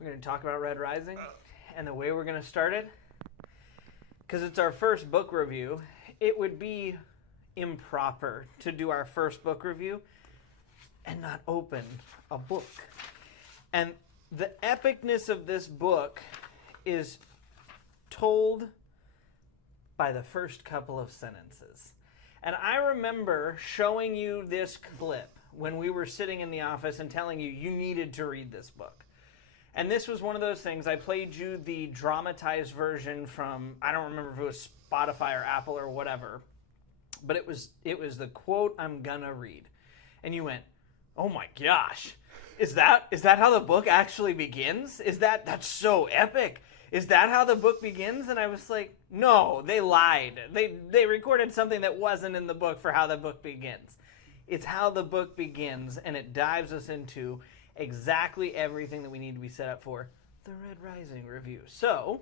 We're going to talk about Red Rising, and the way we're going to start it, because it's our first book review, it would be improper to do our first book review and not open a book. And the epicness of this book is told by the first couple of sentences. And I remember showing you this clip when we were sitting in the office and telling you you needed to read this book. And this was one of those things. I played you the dramatized version from, I don't remember if it was Spotify or Apple or whatever, but it was the quote I'm gonna read. And you went, "Oh my gosh, is that how the book actually begins? That's so epic. Is that how the book begins?" And I was like, no, they lied. They recorded something that wasn't in the book for how the book begins. It's how the book begins, and it dives us into exactly everything that we need to be set up for the Red Rising review. So,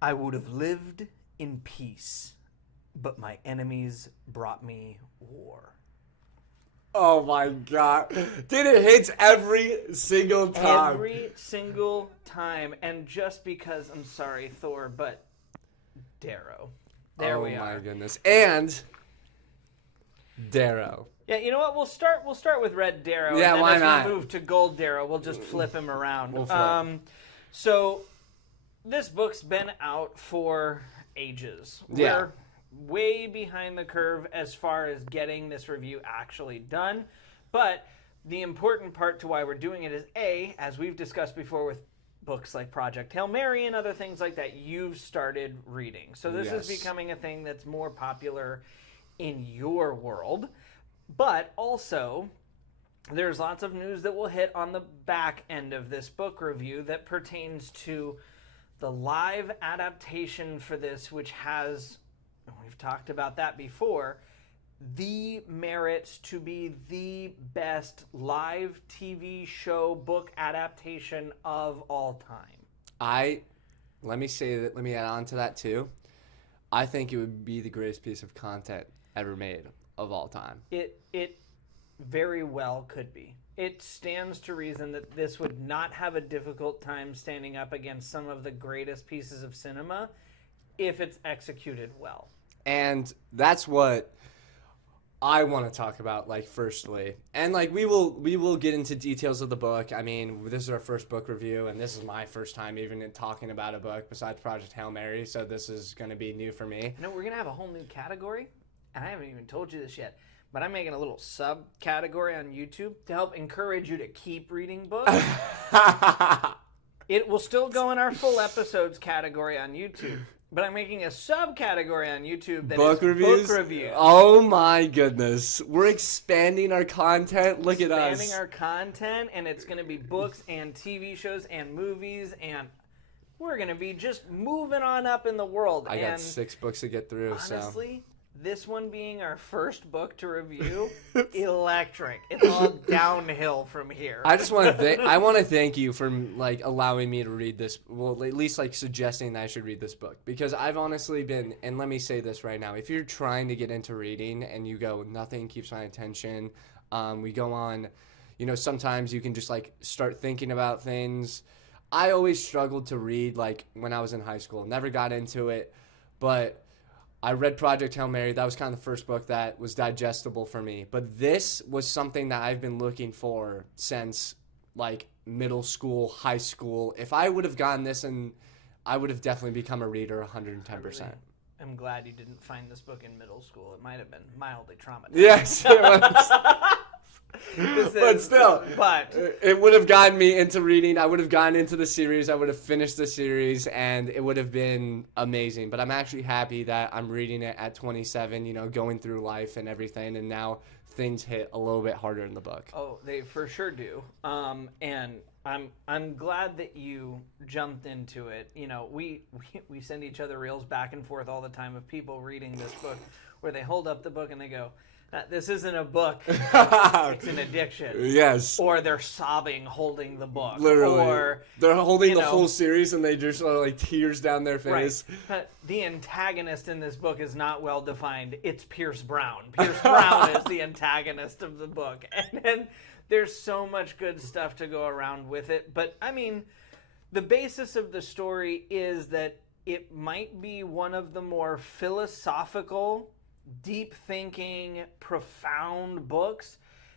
I would have lived in peace, but my enemies brought me war. Oh my god. Dude, it hits every single time. Every single time. And just because, I'm sorry, Thor, but Darrow. There we are. Oh my goodness. And Darrow. Yeah, you know what? We'll start with Red Darrow. Yeah, and then why as not? we move to Gold Darrow, we'll just flip him around. We'll flip. So this book's been out for ages. Yeah. We're way behind the curve as far as getting this review actually done. But the important part to why we're doing it is, A, as we've discussed before with books like Project Hail Mary and other things like that, you've started reading. So this is becoming a thing that's more popular in your world. But also, there's lots of news that will hit on the back end of this book review that pertains to the live adaptation for this, which has, we've talked about that before, the merits to be the best live TV show book adaptation of all time. Let me add on to that too. I think it would be the greatest piece of content ever made of all time. It very well could be. It stands to reason that this would not have a difficult time standing up against some of the greatest pieces of cinema if it's executed well. And that's what I want to talk about, like, firstly. And, like, we will get into details of the book. I mean, this is our first book review, and this is my first time even talking about a book besides Project Hail Mary, so this is going to be new for me. No, we're going to have a whole new category, and I haven't even told you this yet, but I'm making a little subcategory on YouTube to help encourage you to keep reading books. It will still go in our full episodes category on YouTube. But I'm making a subcategory on YouTube that is book reviews. Oh my goodness. We're expanding our content. Look at us. Expanding our content, and it's going to be books and TV shows and movies, and we're going to be just moving on up in the world. I got 6 books to get through, honestly, this one being our first book to review, electric. It's all downhill from here. I just want to thank you for, like, allowing me to read this. Well, at least, like, suggesting that I should read this book, because I've honestly been, and let me say this right now, if you're trying to get into reading and you go, nothing keeps my attention, we go on, you know, sometimes you can just, like, start thinking about things. I always struggled to read, like, when I was in high school. Never got into it, but I read Project Hail Mary. That was kind of the first book that was digestible for me. But this was something that I've been looking for since, like, middle school, high school. If I would have gotten this, and I would have definitely become a reader 110%. I'm glad you didn't find this book in middle school. It might have been mildly traumatizing. Yes, it was. But it would have gotten me into reading. I would have gotten into the series. I would have finished the series, and it would have been amazing. But I'm actually happy that I'm reading it at 27, you know, going through life and everything, and now things hit a little bit harder in the book. Oh, they for sure do. And I'm glad that you jumped into it. You know, we send each other reels back and forth all the time of people reading this book where they hold up the book and they go, "This isn't a book, it's an addiction." Yes. Or they're sobbing holding the book. Literally. Or they're holding the whole series and they just are like tears down their face. Right. The antagonist in this book is not well defined. It's Pierce Brown. Pierce Brown is the antagonist of the book. And There's so much good stuff to go around with it. But, I mean, the basis of the story is that it might be one of the more philosophical, deep-thinking, profound books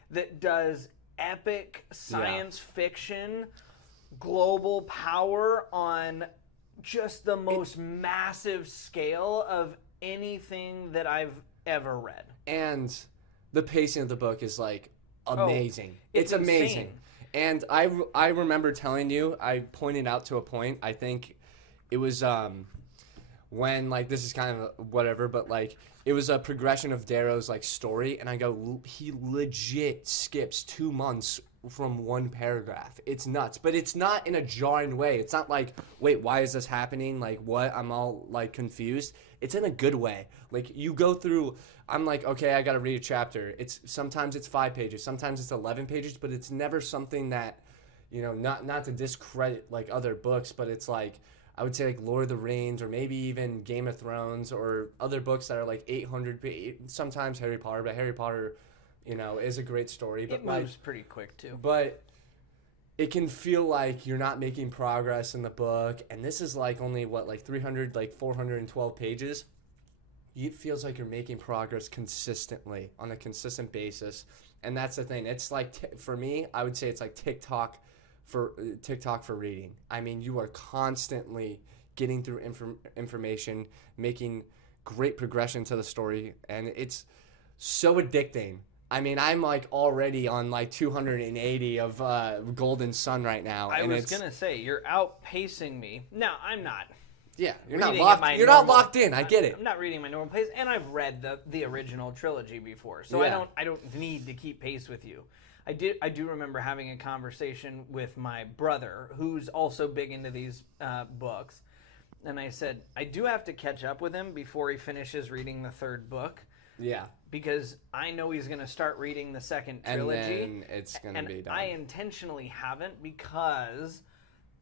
that does epic science fiction, global power on just the most massive scale of anything that I've ever read. And the pacing of the book is like amazing. It's amazing. Insane. And I remember telling you, I pointed out to a point, I think it was when, like, this is kind of whatever, but like it was a progression of Darrow's like story, and I go, he legit skips 2 months from one paragraph. It's nuts, but it's not in a jarring way. It's not like, wait, why is this happening? Like, what? I'm all like confused. It's in a good way. Like, you go through, I'm like, okay, I gotta read a chapter. Sometimes it's 5 pages, sometimes it's 11 pages, but it's never something that, you know, not to discredit like other books, but it's like, I would say like Lord of the Rings, or maybe even Game of Thrones, or other books that are like 800 pages. Sometimes Harry Potter, but Harry Potter, you know, is a great story. But it moves pretty quick too. But it can feel like you're not making progress in the book, and this is like only like 300, like 412 pages. It feels like you're making progress consistently on a consistent basis, and that's the thing. It's like for me, I would say it's like TikTok for reading. I mean, you are constantly getting through information, making great progression to the story, and it's so addicting. I mean, I'm like already on like 280 of Golden Sun right now. I was gonna say, you're outpacing me. No, I'm not. Yeah, you're not locked in. I get it. I'm not reading my normal pace, and I've read the original trilogy before, so Yeah. I don't need to keep pace with you. I do remember having a conversation with my brother, who's also big into these books, and I said, I do have to catch up with him before he finishes reading the third book. Yeah. Because I know he's going to start reading the second trilogy. And then it's going to be done. I intentionally haven't, because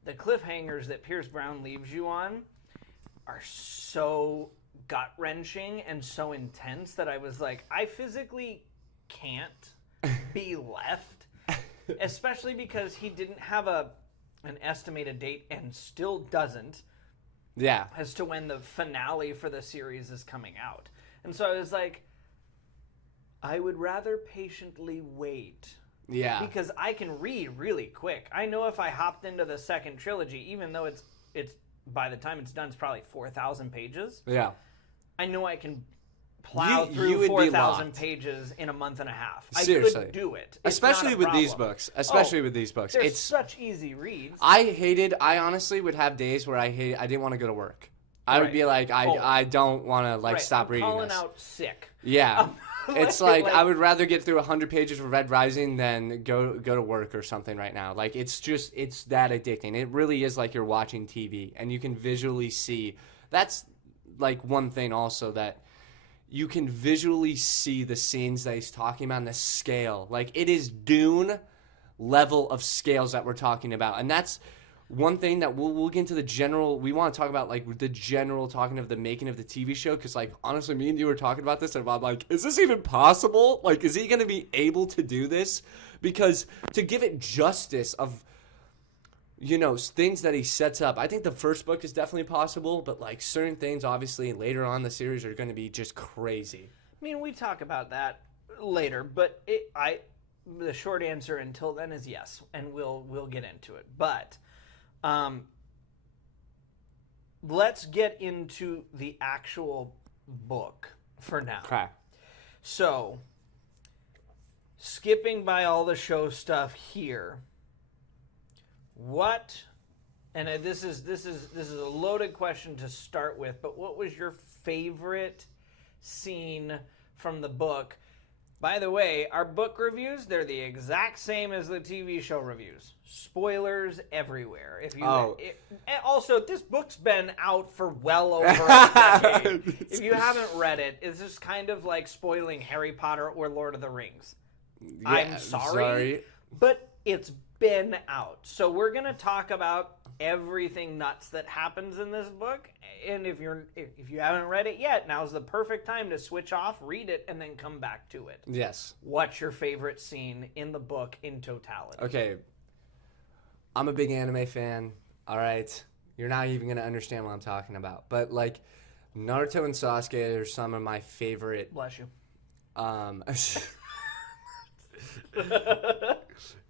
the cliffhangers that Pierce Brown leaves you on are so gut-wrenching and so intense that I was like, I physically can't be left, especially because he didn't have an estimated date, and still doesn't, as to when the finale for the series is coming out. And so I was like, I would rather patiently wait. Yeah. Because I can read really quick. I know if I hopped into the second trilogy, even though it's by the time it's done, it's probably 4,000 pages. Yeah. I know I can plow through 4,000 pages in a month and a half. Seriously. I could do it. Especially with these books. It's such easy reads. I honestly would have days where I didn't want to go to work. I would be like, I don't want to like stop reading this. I'm calling out sick. Yeah. It's like I would rather get through 100 pages of Red Rising than go to work or something right now. Like, it's that addicting. It really is like you're watching TV, and you can visually see. That's like one thing also, that you can visually see the scenes that he's talking about and the scale. Like, it is Dune level of scales that we're talking about, and that's one thing that we'll get into the general. We want to talk about like the general talking of the making of the TV show, because like honestly, me and you were talking about this, and I'm like, is this even possible? Like, is he going to be able to do this? Because to give it justice of, you know, things that he sets up, I think the first book is definitely possible, but like certain things obviously later on in the series are going to be just crazy. I mean, we talk about that later, but the short answer until then is yes, and we'll get into it. But let's get into the actual book for now. Okay. So, skipping by all the show stuff here, and this is a loaded question to start with, but what was your favorite scene from the book? By the way, our book reviews, they're the exact same as the TV show reviews. Spoilers everywhere. Also, this book's been out for well over a decade. If you haven't read it, it's just kind of like spoiling Harry Potter or Lord of the Rings. Yeah, I'm sorry, but it's been out. So we're going to talk about everything nuts that happens in this book. And if you haven't read it yet, now's the perfect time to switch off, read it, and then come back to it. Yes. What's your favorite scene in the book in totality? Okay. I'm a big anime fan. All right. You're not even going to understand what I'm talking about. But, like, Naruto and Sasuke are some of my favorite... Bless you.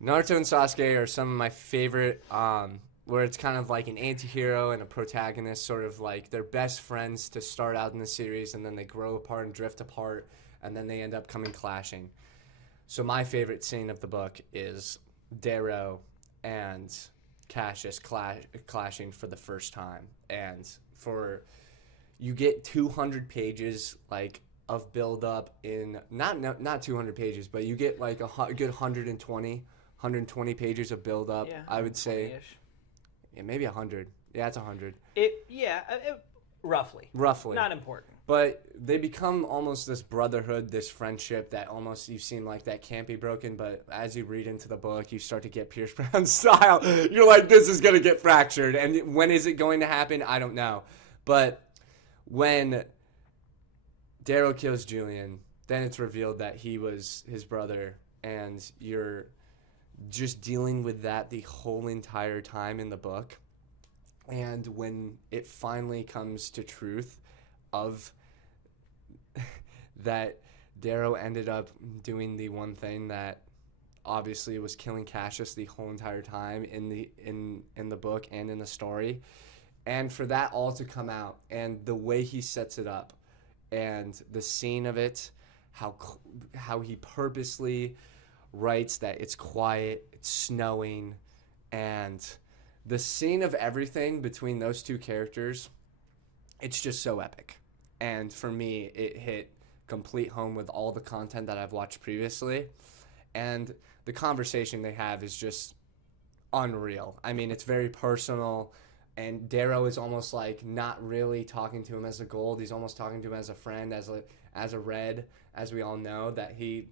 Naruto and Sasuke are some of my favorite, where it's kind of like an anti-hero and a protagonist, sort of like they're best friends to start out in the series, and then they grow apart and drift apart, and then they end up clashing. So my favorite scene of the book is Darrow and Cassius clashing for the first time. And you get 200 pages, like, of build-up in not 200 pages, but you get like a good 120 pages of build-up. Yeah, I would say, 20-ish. Yeah, maybe 100. Yeah, it's 100. Roughly. Not important. But they become almost this brotherhood, this friendship that almost you seem like that can't be broken. But as you read into the book, you start to get Pierce Brown style. You're like, this is gonna get fractured, and when is it going to happen? I don't know. But when Darrow kills Julian, then it's revealed that he was his brother, and you're just dealing with that the whole entire time in the book. And when it finally comes to truth of that Darrow ended up doing the one thing that obviously was killing Cassius the whole entire time in the book and in the story, and for that all to come out, and the way he sets it up, and the scene of it, how he purposely writes that it's quiet, it's snowing, and the scene of everything between those two characters, it's just so epic. And for me, it hit complete home with all the content that I've watched previously. And the conversation they have is just unreal. I mean, it's very personal. And Darrow is almost like not really talking to him as a gold. He's almost talking to him as a friend, as a red, as we all know, that he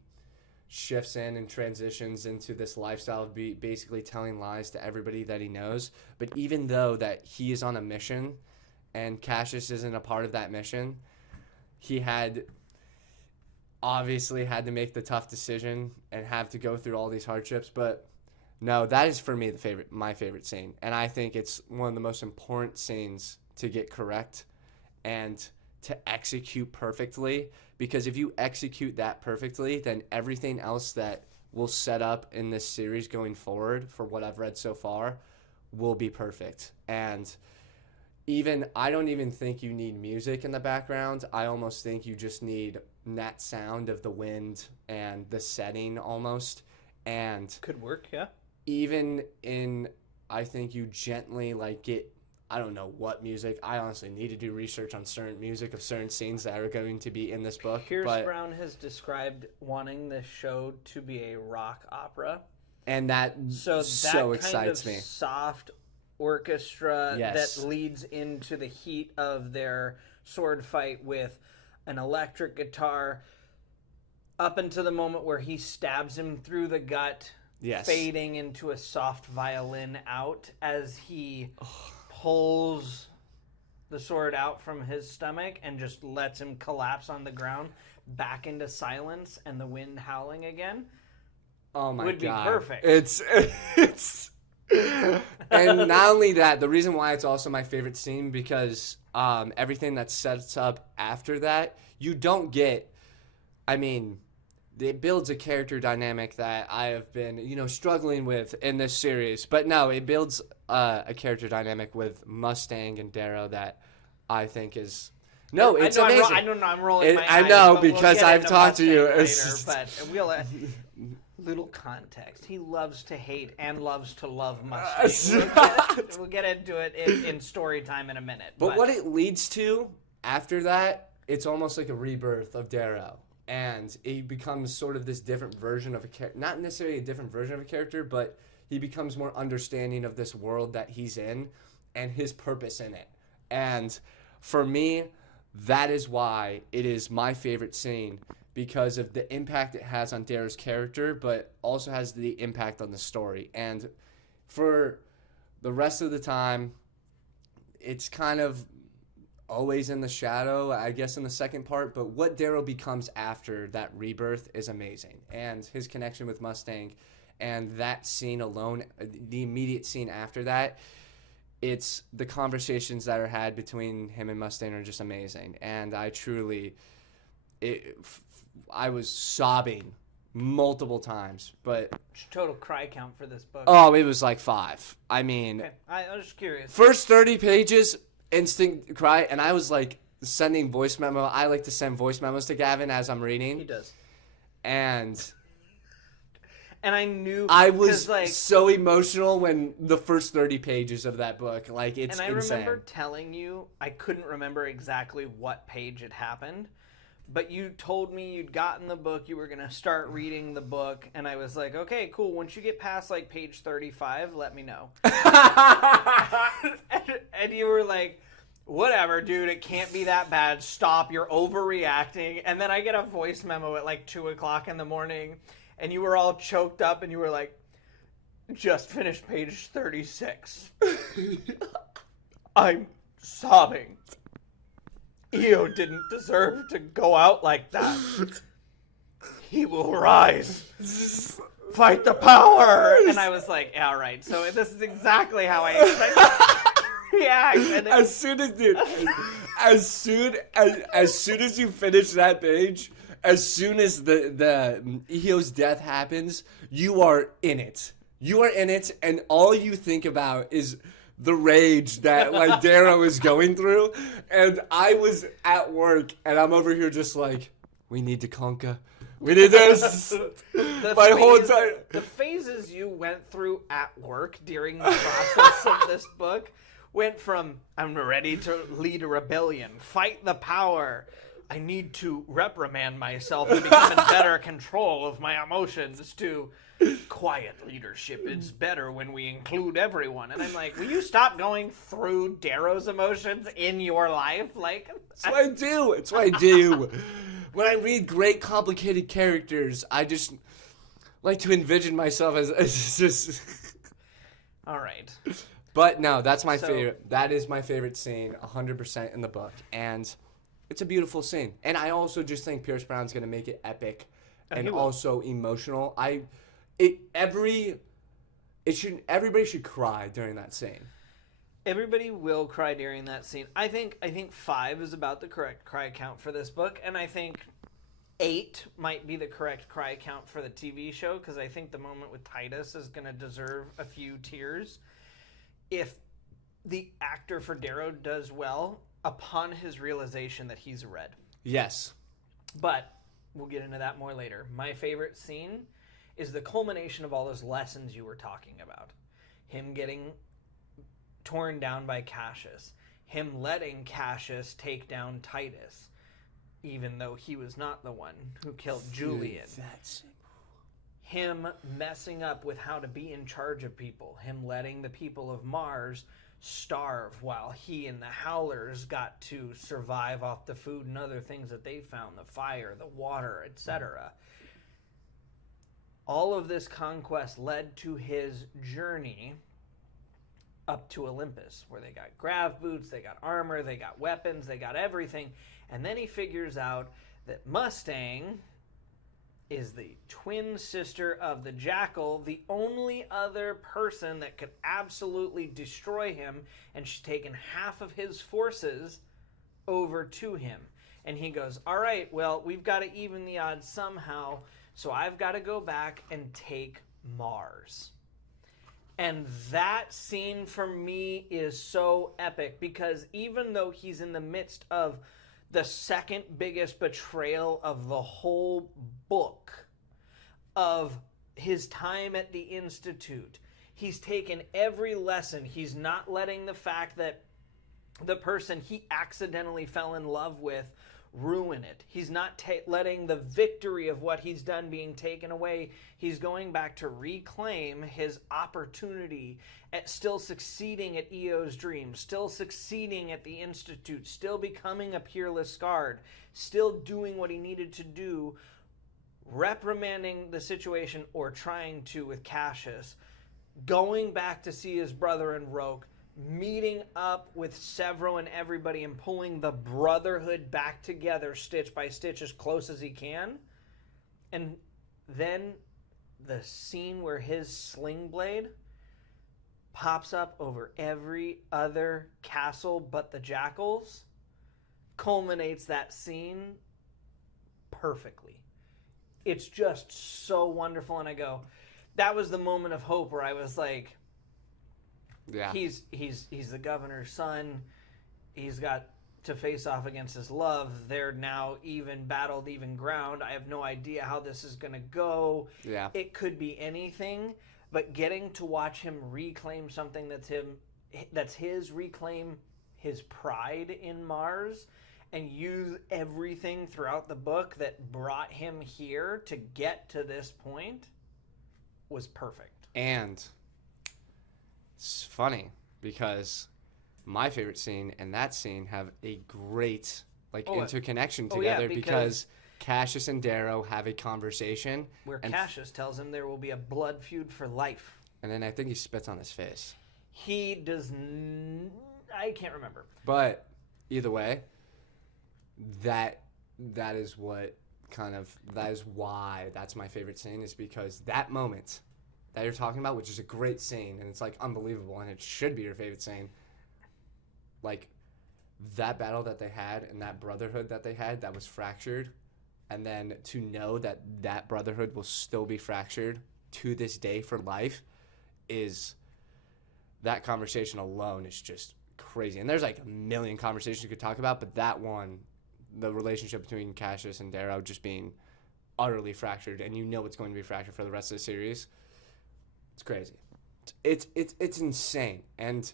shifts in and transitions into this lifestyle of basically telling lies to everybody that he knows. But even though that he is on a mission and Cassius isn't a part of that mission, he obviously had to make the tough decision and have to go through all these hardships. But no, that is for me my favorite scene. And I think it's one of the most important scenes to get correct and to execute perfectly. Because if you execute that perfectly, then everything else that will set up in this series going forward, for what I've read so far, will be perfect. And I don't even think you need music in the background. I almost think you just need that sound of the wind and the setting almost. And could work, yeah. I think you gently get, I don't know what music. I honestly need to do research on certain music of certain scenes that are going to be in this book. Pierce Brown has described wanting this show to be a rock opera. And that so excites me. Soft orchestra yes. that leads into the heat of their sword fight with an electric guitar up until the moment where he stabs him through the gut, yes. fading into a soft violin out as he pulls the sword out from his stomach and just lets him collapse on the ground back into silence and the wind howling again. Oh my God. Would be perfect. It's and not only that, the reason why it's also my favorite scene, because everything that sets up after that, you don't get, I mean, it builds a character dynamic that I have been, struggling with in this series. But no, it builds a character dynamic with Mustang and Darrow that I think is... No, it's amazing. I'm rolling my eyes. I know, but because we'll I've talked to you. Later, but we'll... little context. He loves to hate and loves to love Mustang. We'll get into it in story time in a minute. But what it leads to after that, it's almost like a rebirth of Darrow. And he becomes sort of this different version of a character. Not necessarily a different version of a character, but he becomes more understanding of this world that he's in and his purpose in it. And for me, that is why it is my favorite scene. because of the impact it has on Darrow's character, but also has the impact on the story. And for the rest of the time, it's kind of always in the shadow, I guess, in the second part. But what Darrow becomes after that rebirth is amazing. And his connection with Mustang and that scene alone, the immediate scene after that, it's the conversations that are had between him and Mustang are just amazing. And I truly, I was sobbing multiple times, but Total cry count for this book. oh, it was like 5. I mean, Okay. I was just curious. first 30 pages, instant cry, and I was like sending voice memo. I like to send voice memos to Gavin as I'm He reading, does. and And I knew I was like, so emotional when the first 30 pages of that book, like, it's and I insane. remember telling you, I couldn't remember exactly what page it happened, but you told me you'd gotten the book, you were going to start reading the book, and I was like, okay, cool, once you get past like page 35, let me know. and you were like, whatever, dude, it can't be that bad, stop, you're overreacting. And then I get a voice memo at like 2 o'clock in the morning, and you were all choked up, and you were like, just finished page 36. I'm sobbing. Eo didn't deserve to go out like that. He will rise. Fight the power. And I was like, all right, so this is exactly how I expected to react. And As soon as you finish that page, as soon as the Eo's death happens, you are in it. You are in it, and all you think about is the rage that like Darrow is going through. And I was at work, and I'm over here just like, we need to conquer. We need this. My whole time. The phases you went through at work during the process of this book went from, I'm ready to lead a rebellion, fight the power, I need to reprimand myself and become in better control of my emotions, to quiet leadership is better when we include everyone. And I'm like, will you stop going through Darrow's emotions in your life? Like, That's what I do. It's what I do. When I read great, complicated characters, I just like to envision myself as just... all right. But no, that's my favorite. That is my favorite scene, 100% in the book. And it's a beautiful scene. And I also just think Pierce Brown's going to make it epic and also emotional. Everybody should cry during that scene. Everybody will cry during that scene. I think 5 is about the correct cry count for this book, and I think 8 might be the correct cry count for the TV show, because I think the moment with Titus is going to deserve a few tears. If the actor for Darrow does well upon his realization that he's a Red. Yes. But we'll get into that more later. My favorite scene is the culmination of all those lessons you were talking about. Him getting torn down by Cassius. Him letting Cassius take down Titus, even though he was not the one who killed Julian. Him messing up with how to be in charge of people. Him letting the people of Mars starve while he and the Howlers got to survive off the food and other things that they found, the fire, the water, etc. All of this conquest led to his journey up to Olympus, where they got grav boots, they got armor, they got weapons, they got everything. And then he figures out that Mustang is the twin sister of the Jackal, the only other person that could absolutely destroy him, and she's taken half of his forces over to him. And he goes, all right, well, we've got to even the odds somehow, so I've got to go back and take Mars. And that scene for me is so epic, because even though he's in the midst of the second biggest betrayal of the whole book, of his time at the Institute, he's taken every lesson. He's not letting the fact that the person he accidentally fell in love with ruin it. He's not letting the victory of what he's done being taken away. He's going back to reclaim his opportunity at still succeeding at EO's dream, still succeeding at the Institute, still becoming a peerless guard, still doing what he needed to do, reprimanding the situation or trying to with Cassius, going back to see his brother in Roke, meeting up with Severo and everybody and pulling the Brotherhood back together stitch by stitch as close as he can. And then the scene where his sling blade pops up over every other castle but the Jackals culminates that scene perfectly. It's just so wonderful, and I go, that was the moment of hope where I was like, yeah, he's the governor's son. He's got to face off against his love. They're now even ground. I have no idea how this is going to go. Yeah. It could be anything, but getting to watch him reclaim something that's his, reclaim his pride in Mars, and use everything throughout the book that brought him here to get to this point was perfect. And it's funny because my favorite scene and that scene have a great interconnection together because Cassius and Darrow have a conversation where Cassius tells him there will be a blood feud for life. And then I think he spits on his face. He does I can't remember. But either way, that is what that is why that's my favorite scene, is because that moment that you're talking about, which is a great scene, and it's like unbelievable, and it should be your favorite scene. Like that battle that they had and that brotherhood that they had that was fractured, and then to know that that brotherhood will still be fractured to this day for life, is that conversation alone is just crazy. And there's like a million conversations you could talk about, but that one, the relationship between Cassius and Darrow just being utterly fractured, and you know it's going to be fractured for the rest of the series. It's crazy. It's insane. And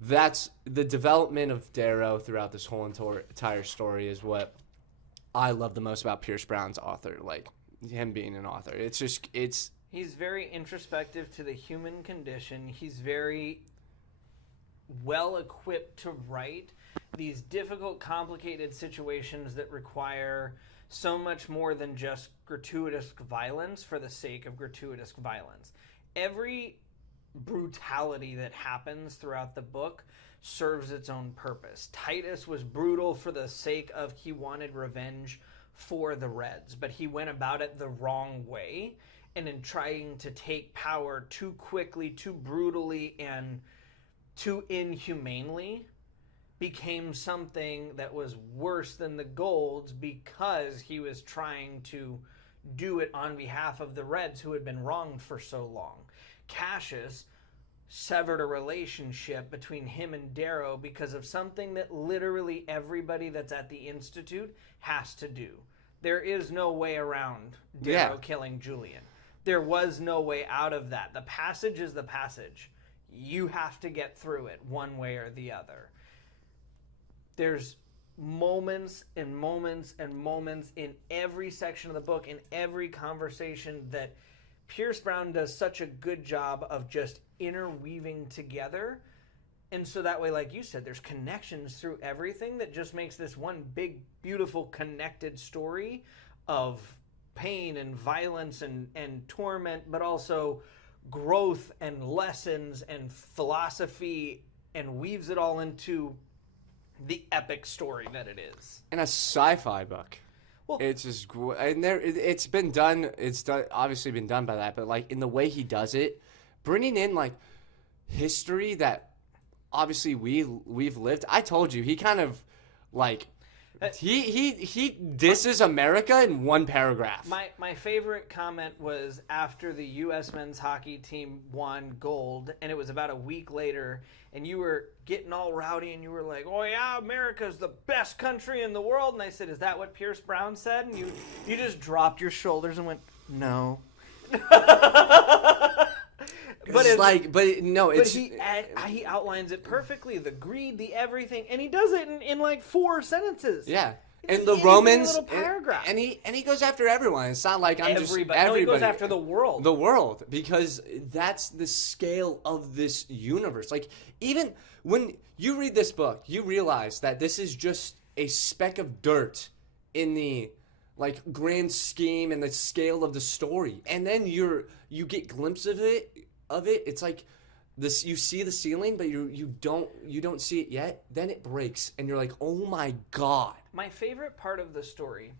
that's the development of Darrow throughout this whole entire story is what I love the most about Pierce Brown's author, like him being an author. He's very introspective to the human condition. He's very well equipped to write these difficult, complicated situations that require so much more than just gratuitous violence for the sake of gratuitous violence. Every brutality that happens throughout the book serves its own purpose. Titus was brutal for the sake of he wanted revenge for the Reds, but he went about it the wrong way, and in trying to take power too quickly, too brutally, and too inhumanely, became something that was worse than the Golds because he was trying to do it on behalf of the Reds who had been wronged for so long. Cassius severed a relationship between him and Darrow because of something that literally everybody that's at the Institute has to do. There is no way around Darrow killing Julian. There was no way out of that. The passage is the passage. You have to get through it one way or the other. There's moments and moments and moments in every section of the book, in every conversation, that Pierce Brown does such a good job of just interweaving together. And so that way, like you said, there's connections through everything that just makes this one big, beautiful, connected story of pain and violence and torment, but also growth and lessons and philosophy, and weaves it all into the epic story that it is. And a sci-fi book. Well, it's just, and it's been done. Obviously been done by that, but like in the way he does it, bringing in like history that obviously we've lived. I told you he kind of like he disses America in one paragraph. My favorite comment was after the U.S. men's hockey team won gold, and it was about a week later, and you were getting all rowdy, and you were like, "Oh yeah, America's the best country in the world." And I said, "Is that what Pierce Brown said?" And you just dropped your shoulders and went, "No." But he outlines it perfectly, the greed, the everything, and he does it in like 4 sentences. Yeah, And the Itty-bitty Romans, little paragraph. and he goes after everyone. It's not like I'm just Everybody. everybody. No, he goes after the world. The world, because that's the scale of this universe. Like, even when you read this book, you realize that this is just a speck of dirt in the like grand scheme and the scale of the story. And then you get glimpse of it. It's like this. You see the ceiling, but you don't see it yet. Then it breaks, and you're like, oh my god. My favorite part of the story,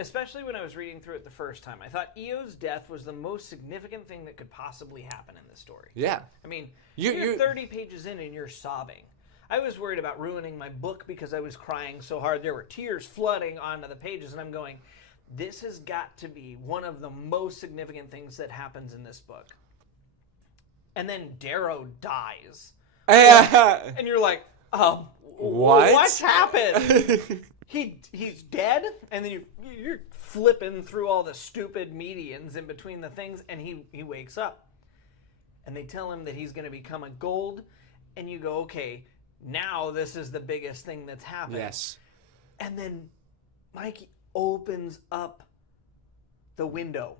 especially when I was reading through it the first time, I thought Eo's death was the most significant thing that could possibly happen in this story. Yeah. I mean, You're you're 30 pages in and you're sobbing. I was worried about ruining my book because I was crying so hard. There were tears flooding onto the pages, and I'm going, this has got to be one of the most significant things that happens in this book. And then Darrow dies. And you're like, what's happened? He's dead, and then you're flipping through all the stupid medians in between the things, and he wakes up. And they tell him that he's going to become a gold, and you go, okay, now this is the biggest thing that's happened. Yes. And then Mikey opens up the window,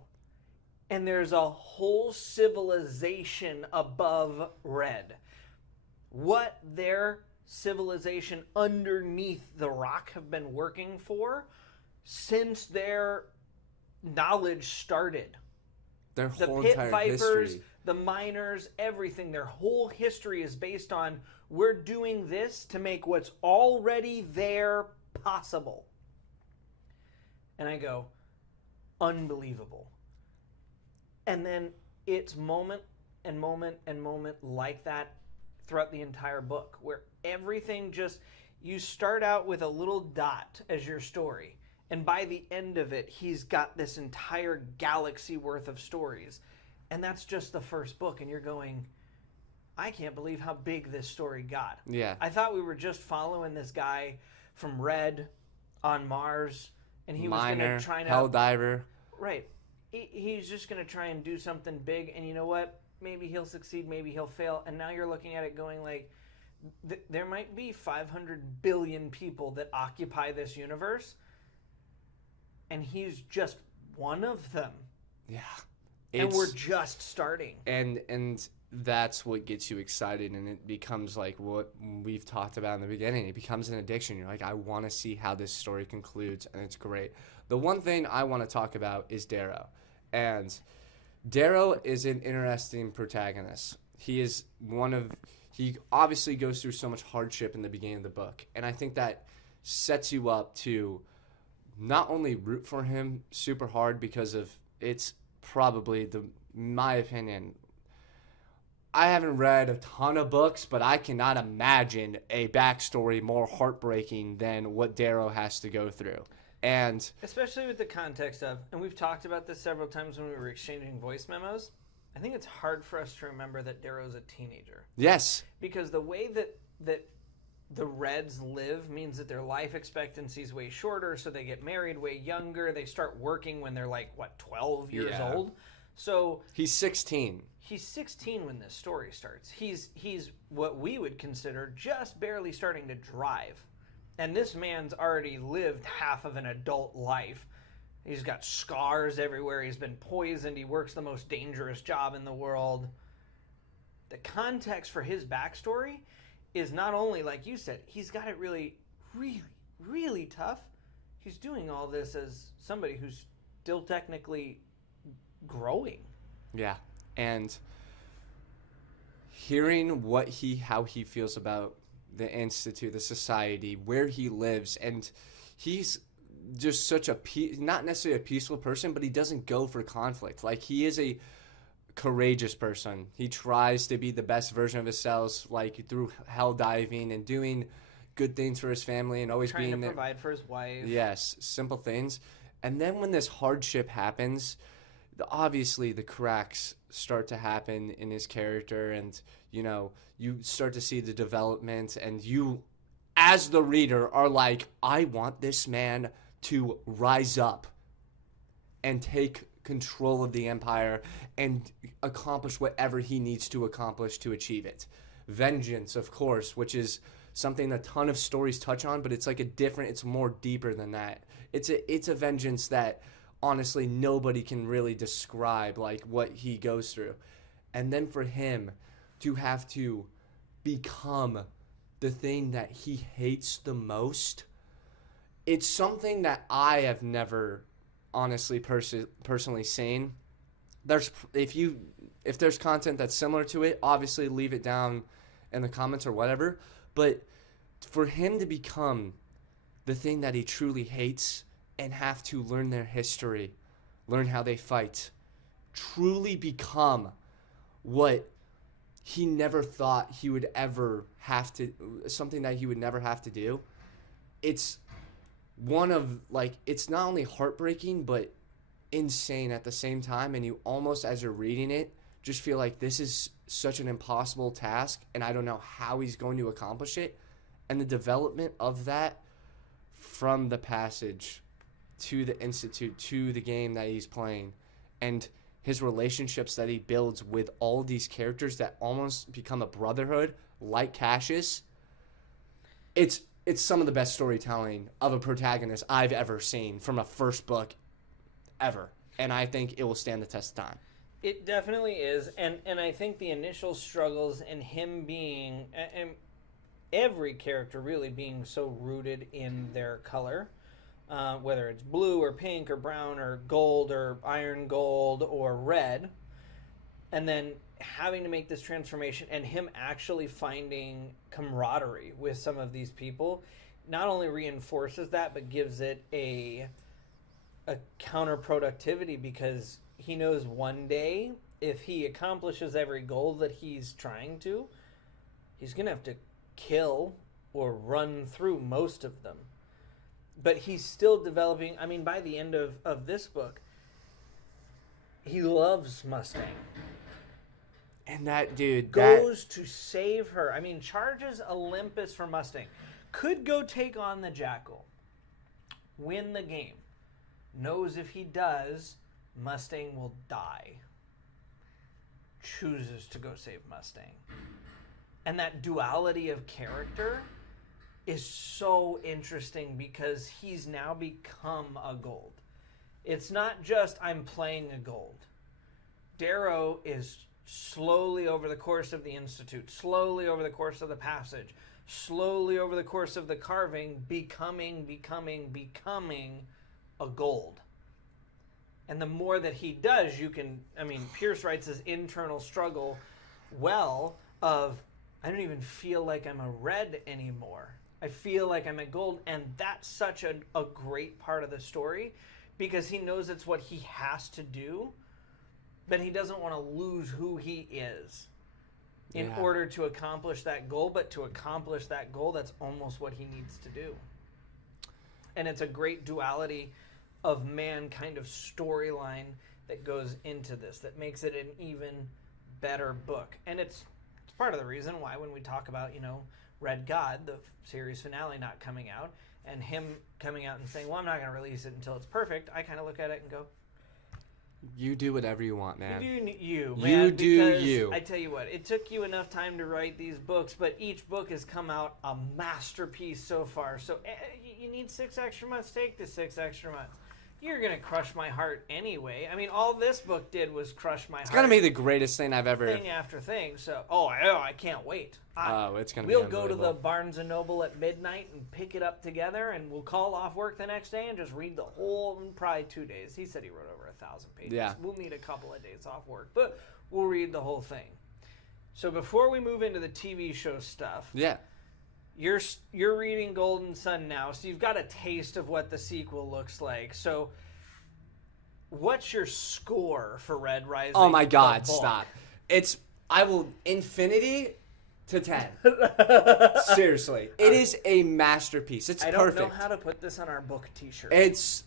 and there's a whole civilization above Red. What their civilization underneath the rock have been working for since their knowledge started. Their The whole pit entire vipers, history. the miners, everything. Their whole history is based on, we're doing this to make what's already there possible. And I go, unbelievable. And then it's moment and moment and moment like that throughout the entire book, where everything just, you start out with a little dot as your story, and by the end of it, he's got this entire galaxy worth of stories. And that's just the first book, and you're going, I can't believe how big this story got. Yeah. I thought we were just following this guy from Red on Mars, and he was going to try to... Helldiver. Right. He's just going to try and do something big, and you know what? Maybe he'll succeed, maybe he'll fail. And now you're looking at it going like, there might be 500 billion people that occupy this universe, and he's just one of them. Yeah. And we're just starting. And that's what gets you excited, and it becomes like what we've talked about in the beginning. It becomes an addiction. You're like, I want to see how this story concludes, and it's great. The one thing I want to talk about is Darrow. And Darrow is an interesting protagonist. He obviously goes through so much hardship in the beginning of the book, and I think that sets you up to not only root for him super hard because of it's probably my opinion. I haven't read a ton of books, but I cannot imagine a backstory more heartbreaking than what Darrow has to go through. And especially with the context of, and we've talked about this several times when we were exchanging voice memos, I think it's hard for us to remember that Darrow's a teenager. yes, Because the way that the Reds live means that their life expectancy is way shorter, so they get married way younger. They start working when they're 12 years Yeah. old. So he's 16. he's 16 when this story starts. He's what we would consider just barely starting to drive. And this man's already lived half of an adult life. He's got scars everywhere. He's been poisoned. He works the most dangerous job in the world. The context for his backstory is not only, like you said, he's got it really, really, really tough. He's doing all this as somebody who's still technically growing. Yeah, and hearing how he feels about the institute, the society, where he lives, and he's just such not necessarily a peaceful person, but he doesn't go for conflict. Like, he is a courageous person. He tries to be the best version of himself, like through hell diving and doing good things for his family and always Trying being to there. provide for his wife. Yes, simple things. And then when this hardship happens, obviously the cracks start to happen in his character, and you start to see the development, and you as the reader are like, I want this man to rise up and take control of the empire and accomplish whatever he needs to accomplish to achieve it. Vengeance, of course, which is something a ton of stories touch on, but it's like it's more deeper than that. It's a vengeance that honestly nobody can really describe, like what he goes through. And then for him to have to become the thing that he hates the most, it's something that I have never honestly personally seen. If there's content that's similar to it, obviously leave it down in the comments or whatever. But for him to become the thing that he truly hates and have to learn their history, learn how they fight, truly become what he never thought he would ever have to, something that he would never have to do, it's one of, like, it's not only heartbreaking, but insane at the same time. And you almost, as you're reading it, just feel like this is such an impossible task, and I don't know how he's going to accomplish it. And the development of that from the passage to the institute to the game that he's playing, and his relationships that he builds with all these characters that almost become a brotherhood, like Cassius. It's some of the best storytelling of a protagonist I've ever seen from a first book ever. And I think it will stand the test of time. It definitely is. And I think the initial struggles and him being, and every character really being so rooted in their color, whether it's blue or pink or brown or gold or iron gold or red, and then having to make this transformation and him actually finding camaraderie with some of these people not only reinforces that, but gives it a counterproductivity, because he knows one day if he accomplishes every goal that he's trying to, he's going to have to kill or run through most of them. But he's still developing. I mean, by the end of this book, he loves Mustang. And that dude goes to save her. I mean, charges Olympus for Mustang. Could go take on the Jackal. Win the game. Knows if he does, Mustang will die. Chooses to go save Mustang. And that duality of character is so interesting, because he's now become a gold. It's not just I'm playing a gold. Darrow is slowly over the course of the Institute, slowly over the course of the passage, slowly over the course of the carving, becoming a gold. And the more that he does, you can, I mean, Pierce writes his internal struggle well of, I don't even feel like I'm a red anymore. I feel like I'm a gold. And that's such a great part of the story, because he knows it's what he has to do, but he doesn't want to lose who he is in order to accomplish that goal. But to accomplish that goal, that's almost what he needs to do. And it's a great duality of man kind of storyline that goes into this, that makes it an even better book. And it's part of the reason why when we talk about, Red God, the series finale not coming out, and him coming out and saying, well, I'm not going to release it until it's perfect, I kind of look at it and go, you do whatever you want, man. You do man. You do you. I tell you what, it took you enough time to write these books, but each book has come out a masterpiece so far. So you need 6 extra months, take the 6 extra months. You're going to crush my heart anyway. I mean, all this book did was crush my heart. It's going to be the greatest thing I've ever... Thing after thing. So, I can't wait. It's going to be We'll go to the Barnes & Noble at midnight and pick it up together, and we'll call off work the next day and just read the whole, probably 2 days. He said he wrote over 1,000 pages. Yeah. We'll need a couple of days off work, but we'll read the whole thing. So before we move into the TV show stuff... Yeah. You're reading Golden Sun now, so you've got a taste of what the sequel looks like. So, what's your score for Red Rising? Oh my God! Stop! I will infinity to 10. Seriously, it is a masterpiece. It's perfect. I don't know how to put this on our book T-shirt. It's.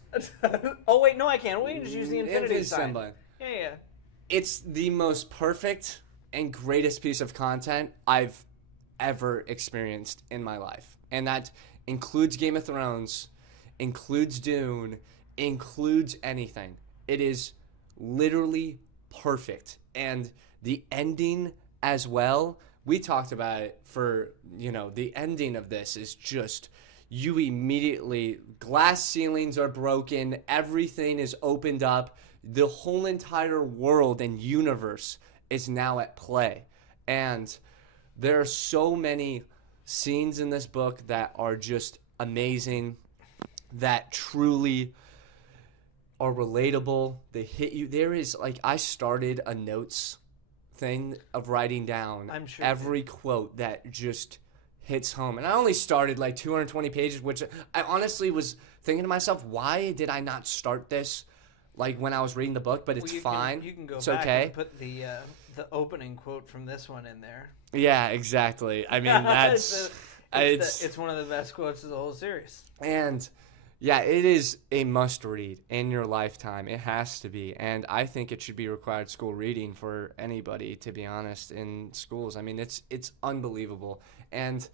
Oh wait, no, I can't. We can just use the infinity sign. Yeah. It's the most perfect and greatest piece of content I've ever experienced in my life, and that includes Game of Thrones, includes Dune, includes anything. It is literally perfect, and the ending as well, we talked about it for, the ending of this is just, you immediately, glass ceilings are broken, everything is opened up, the whole entire world and universe is now at play. And there are so many scenes in this book that are just amazing, that truly are relatable. They hit you. There is, I started a notes thing of writing down every quote that just hits home. And I only started 220 pages, which I honestly was thinking to myself, why did I not start this when I was reading the book? But it's fine. You can go it's back okay. and put the opening quote from this one in there. Yeah, exactly. I mean, that's it's one of the best quotes of the whole series. And yeah, it is a must read in your lifetime. It has to be. And I think it should be required school reading for anybody, to be honest, in schools. I mean, it's unbelievable. And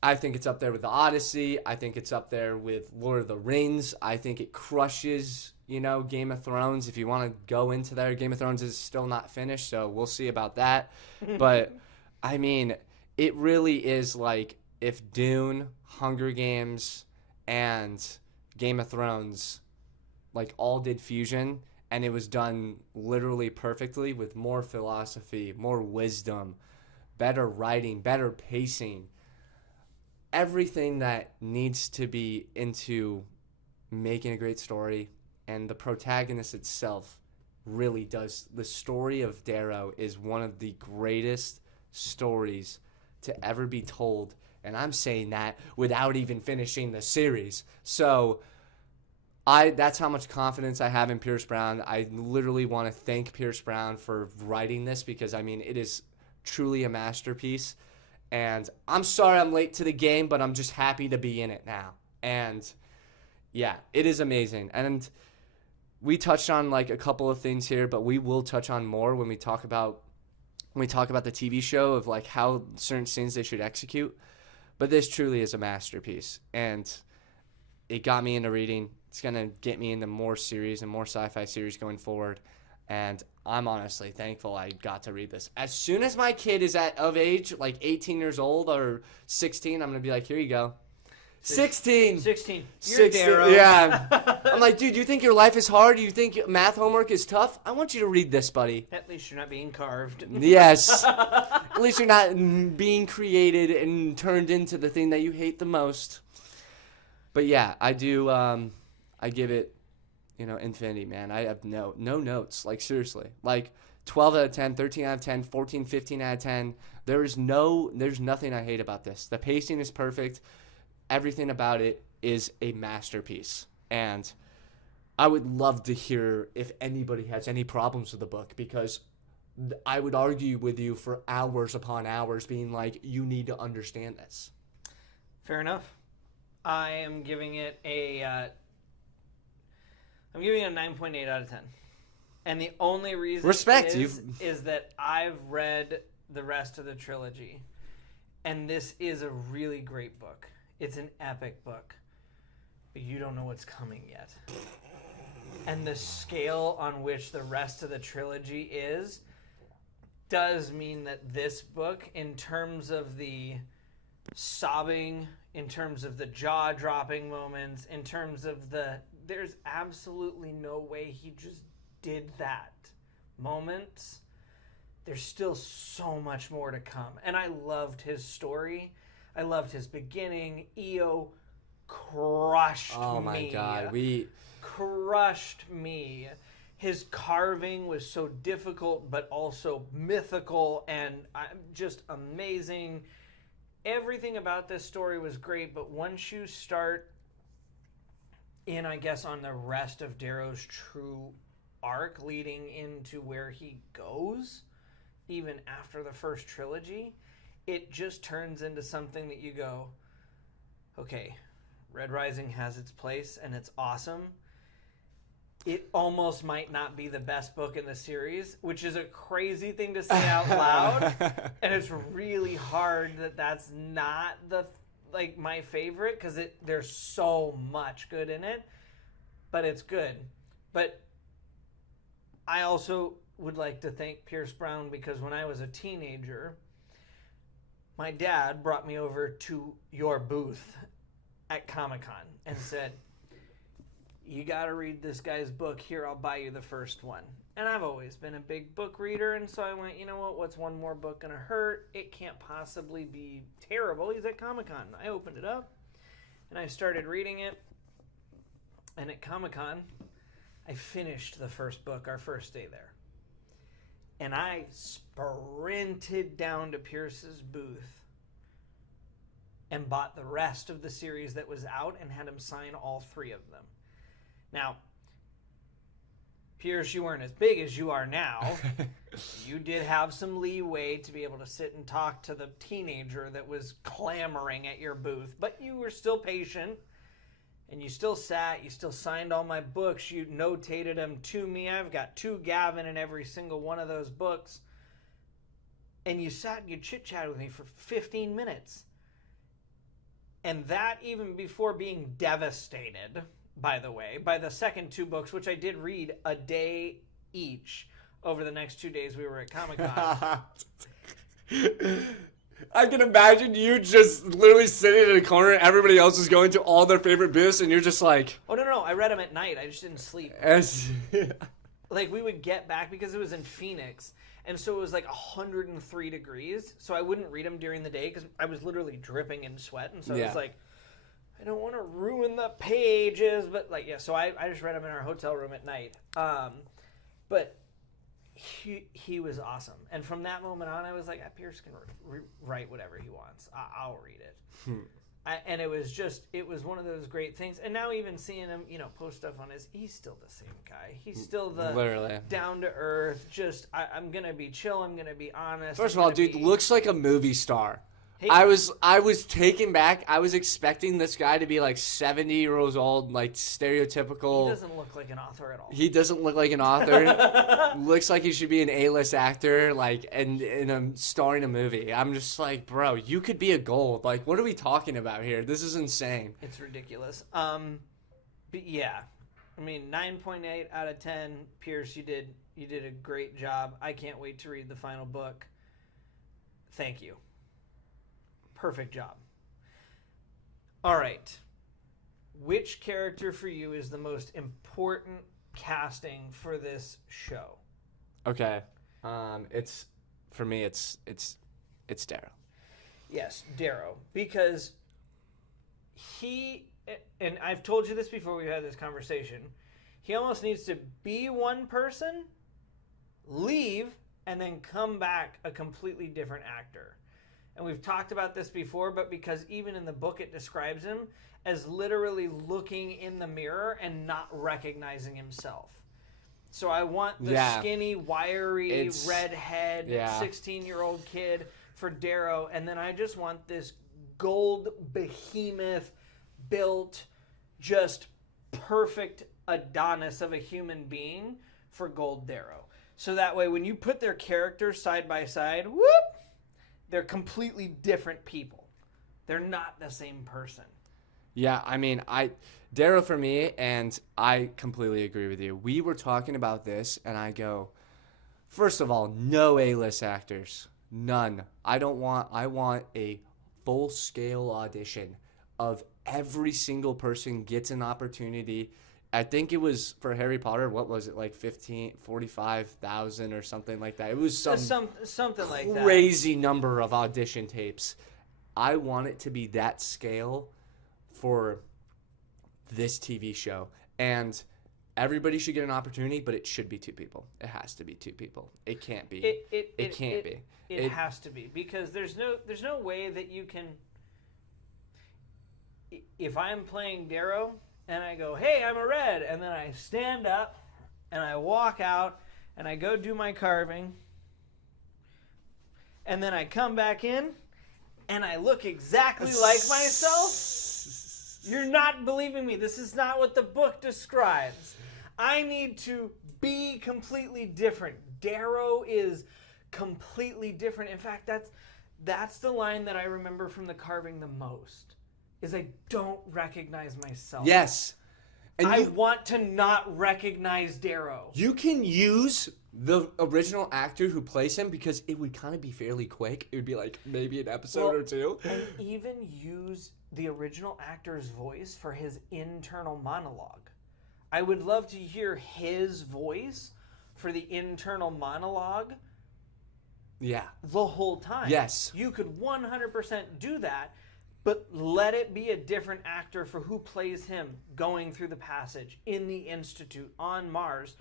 I think it's up there with the Odyssey. I think it's up there with Lord of the Rings. I think it crushes, Game of Thrones. If you want to go into there, Game of Thrones is still not finished, so we'll see about that. But, I mean, it really is if Dune, Hunger Games, and Game of Thrones all did fusion, and it was done literally perfectly with more philosophy, more wisdom, better writing, better pacing, everything that needs to be into making a great story. And the protagonist itself really does. The story of Darrow is one of the greatest stories to ever be told. And I'm saying that without even finishing the series. So that's how much confidence I have in Pierce Brown. I literally want to thank Pierce Brown for writing this, because, I mean, it is truly a masterpiece. And I'm sorry I'm late to the game, but I'm just happy to be in it now. And, yeah, it is amazing. And we touched on, a couple of things here, but we will touch on more when we talk about the TV show of, how certain scenes they should execute. But this truly is a masterpiece, and it got me into reading. It's going to get me into more series and more sci-fi series going forward, and I'm honestly thankful I got to read this. As soon as my kid is of age, 18 years old or 16, I'm going to be here you go. 16. You're 16. Darrow. Yeah. I'm dude, you think your life is hard? You think math homework is tough? I want you to read this, buddy. At least you're not being carved. Yes. At least you're not being created and turned into the thing that you hate the most. But yeah, I do. I give it, infinity, man. I have no notes. Seriously. 12 out of 10, 13 out of 10, 14, 15 out of 10. There's nothing I hate about this. The pacing is perfect. Everything about it is a masterpiece. And I would love to hear if anybody has any problems with the book, because I would argue with you for hours upon hours being you need to understand this. Fair enough. I am giving it a 9.8 out of 10. And the only reason is that I've read the rest of the trilogy. And this is a really great book. It's an epic book, but you don't know what's coming yet. And the scale on which the rest of the trilogy does mean that this book, in terms of the sobbing, in terms of the jaw-dropping moments, in terms of there's absolutely no way he just did that moments. There's still so much more to come. And I loved his story. I loved his beginning. EO crushed me. Oh my God, crushed me. His carving was so difficult, but also mythical and just amazing. Everything about this story was great, but once you start in, I guess, on the rest of Darrow's true arc leading into where he goes, even after the first trilogy, it just turns into something that you go, okay, Red Rising has its place and it's awesome. It almost might not be the best book in the series, which is a crazy thing to say out loud. And it's really hard that's not my favorite, because there's so much good in it, but it's good. But I also would like to thank Pierce Brown, because when I was a teenager, my dad brought me over to your booth at Comic-Con and said, you got to read this guy's book. Here, I'll buy you the first one. And I've always been a big book reader, and so I went, you know what? What's one more book going to hurt? It can't possibly be terrible. He's at Comic-Con. I opened it up, and I started reading it. And at Comic-Con, I finished the first book our first day there. And I sprinted down to Pierce's booth and bought the rest of the series that was out and had him sign all 3 of them. Now, Pierce, you weren't as big as you are now. You did have some leeway to be able to sit and talk to the teenager that was clamoring at your booth, but you were still patient. And you still sat, you still signed all my books, you notated them to me. I've got 2 Gavin in every single one of those books. And you sat and you chit-chatted with me for 15 minutes. And that even before being devastated, by the way, by the second 2 books, which I did read a day each over the next 2 days we were at Comic-Con. I can imagine you just literally sitting in a corner, everybody else is going to all their favorite booths, and you're just like... Oh, no, I read them at night. I just didn't sleep. Like, we would get back, because it was in Phoenix, and so it was like 103 degrees, so I wouldn't read them during the day, because I was literally dripping in sweat, and so it was like, I don't want to ruin the pages, but like, yeah, so I just read them in our hotel room at night. But... He was awesome, and from that moment on, I was like, Pierce can write whatever he wants. I'll read it. And it was one of those great things. And now even seeing him, post stuff on he's still the same guy. He's still the literally down to earth. Just I'm gonna be chill. I'm gonna be honest. First of all, dude, looks like a movie star. Hey, I was taken back. I was expecting this guy to be like 70 years old, like stereotypical. He doesn't look like an author at all. He doesn't look like an author. Looks like he should be an A-list actor, like, and starring a movie. I'm just like, bro, you could be a gold. Like, what are we talking about here? This is insane. It's ridiculous. But yeah, I mean, 9.8 out of 10. Pierce, you did a great job. I can't wait to read the final book. Thank you. Perfect job. All right. Which character for you is the most important casting for this show? Okay. It's for me. It's Darrow. Yes, Darrow, because he, and I've told you this before we had this conversation. He almost needs to be one person, leave, and then come back a completely different actor. And we've talked about this before, but because even in the book it describes him as literally looking in the mirror and not recognizing himself. So I want the skinny, wiry, redhead, 16-year-old kid for Darrow, and then I just want this gold behemoth built, just perfect Adonis of a human being for Gold Darrow. So that way when you put their characters side by side, whoop, they're completely different people. They're not the same person. Yeah, I mean, Darrow for me, and I completely agree with you. We were talking about this, and I go, first of all, no A-list actors. None. I want a full-scale audition of every single person gets an opportunity. I think it was for Harry Potter, what was it, like 45,000 or something like that. It was something like that. Crazy number of audition tapes. I want it to be that scale for this TV show. And everybody should get an opportunity, but it should be 2 people. It has to be 2 people. It can't be. It can't be. It has to be, because there's no way that you can. If I'm playing Darrow and I go, hey, I'm a red, and then I stand up and I walk out and I go do my carving, and then I come back in and I look exactly like myself, you're not believing me. This is not what the book describes. I need to be completely different. Darrow is completely different. In fact, that's the line that I remember from the carving the most, is I don't recognize myself. Yes. And I want to not recognize Darrow. You can use the original actor who plays him because it would kind of be fairly quick. It would be like maybe an episode or two. And even use the original actor's voice for his internal monologue. I would love to hear his voice for the internal monologue. Yeah. The whole time. Yes. You could 100% do that, but let it be a different actor for who plays him going through the passage, in the Institute, on Mars.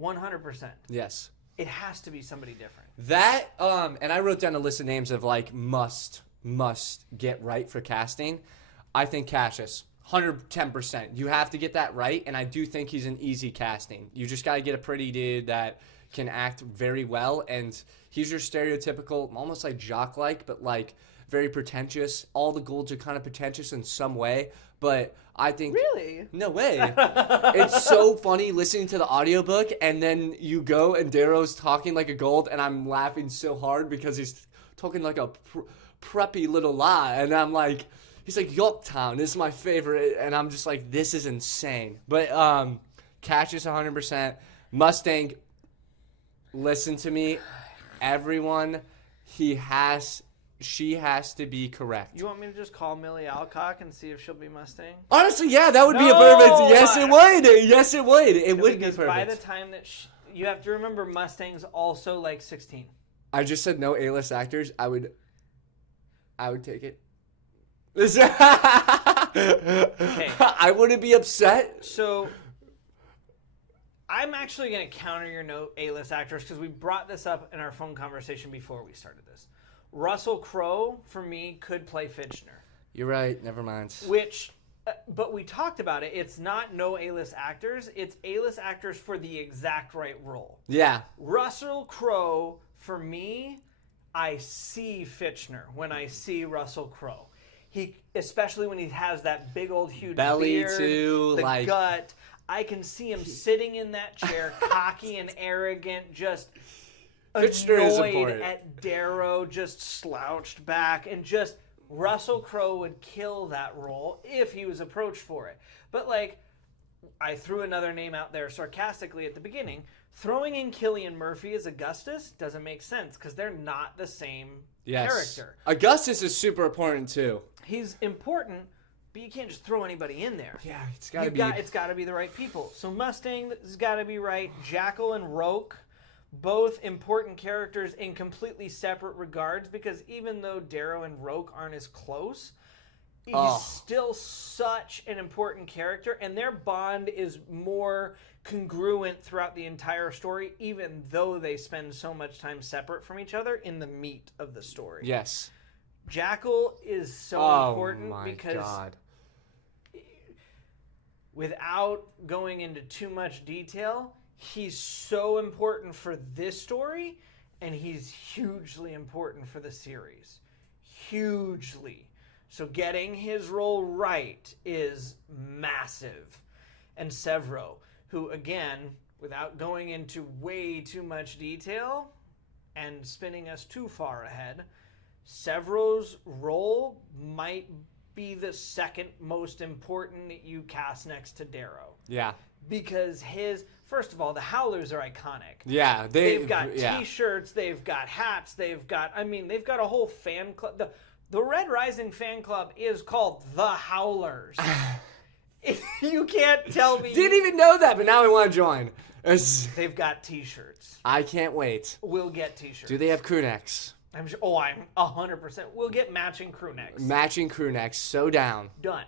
100%. Yes. It has to be somebody different. That, and I wrote down a list of names of like must get right for casting. I think Cassius, 110%. You have to get that right, and I do think he's an easy casting. You just got to get a pretty dude that can act very well, and he's your stereotypical, almost like jock-like, but like very pretentious. All the Goulds are kind of pretentious in some way, but I think... Really? No way. It's so funny listening to the audiobook, and then you go and Darrow's talking like a Gould, and I'm laughing so hard because he's talking like a preppy little lie, and I'm like... He's like, Yorktown is my favorite, and I'm just like, this is insane. But Cassius 100%. Mustang, listen to me. Everyone, she has to be correct. You want me to just call Millie Alcock and see if she'll be Mustang? Honestly, yeah, that would be a perfect... Yes, it would. Yes, it would. It would be perfect. By the time that... you have to remember Mustang's also like 16. I just said no A-list actors. I would take it. Okay. I wouldn't be upset. So, I'm actually going to counter your no A-list actors because we brought this up in our phone conversation before we started this. Russell Crowe, for me, could play Fitchner. You're right. Never mind. But we talked about it. It's not no A-list actors. It's A-list actors for the exact right role. Yeah. Russell Crowe, for me, I see Fitchner when I see Russell Crowe. Especially when he has that big old huge belly beard, too, the like gut. I can see him sitting in that chair, cocky and arrogant, just annoyed at Darrow, just slouched back, and just Russell Crowe would kill that role if he was approached for it. But like, I threw another name out there sarcastically at the beginning. Throwing in Cillian Murphy as Augustus doesn't make sense because they're not the same character. Augustus is super important too. He's important, but you can't just throw anybody in there. Yeah, it's got to be. It's got to be the right people. So Mustang has got to be right. Jackal and Roke, both important characters in completely separate regards because even though Darrow and Roke aren't as close, he's still such an important character, and their bond is more congruent throughout the entire story, even though they spend so much time separate from each other in the meat of the story. Yes. Jackal is so important because without going into too much detail, he's so important for this story, and he's hugely important for the series. Hugely. So getting his role right is massive. And Severo, who, again, without going into way too much detail and spinning us too far ahead, Severo's role might be the second most important that you cast next to Darrow. Yeah. Because first of all, the Howlers are iconic. Yeah. They've got T-shirts, they've got hats, they've got a whole fan club. The Red Rising fan club is called the Howlers. You can't tell me. Didn't even know that, but now I want to join. They've got T-shirts. I can't wait. We'll get T-shirts. Do they have crew necks? I'm sure. Oh, I'm 100%. We'll get matching crew necks. Matching crew necks. So down. Done.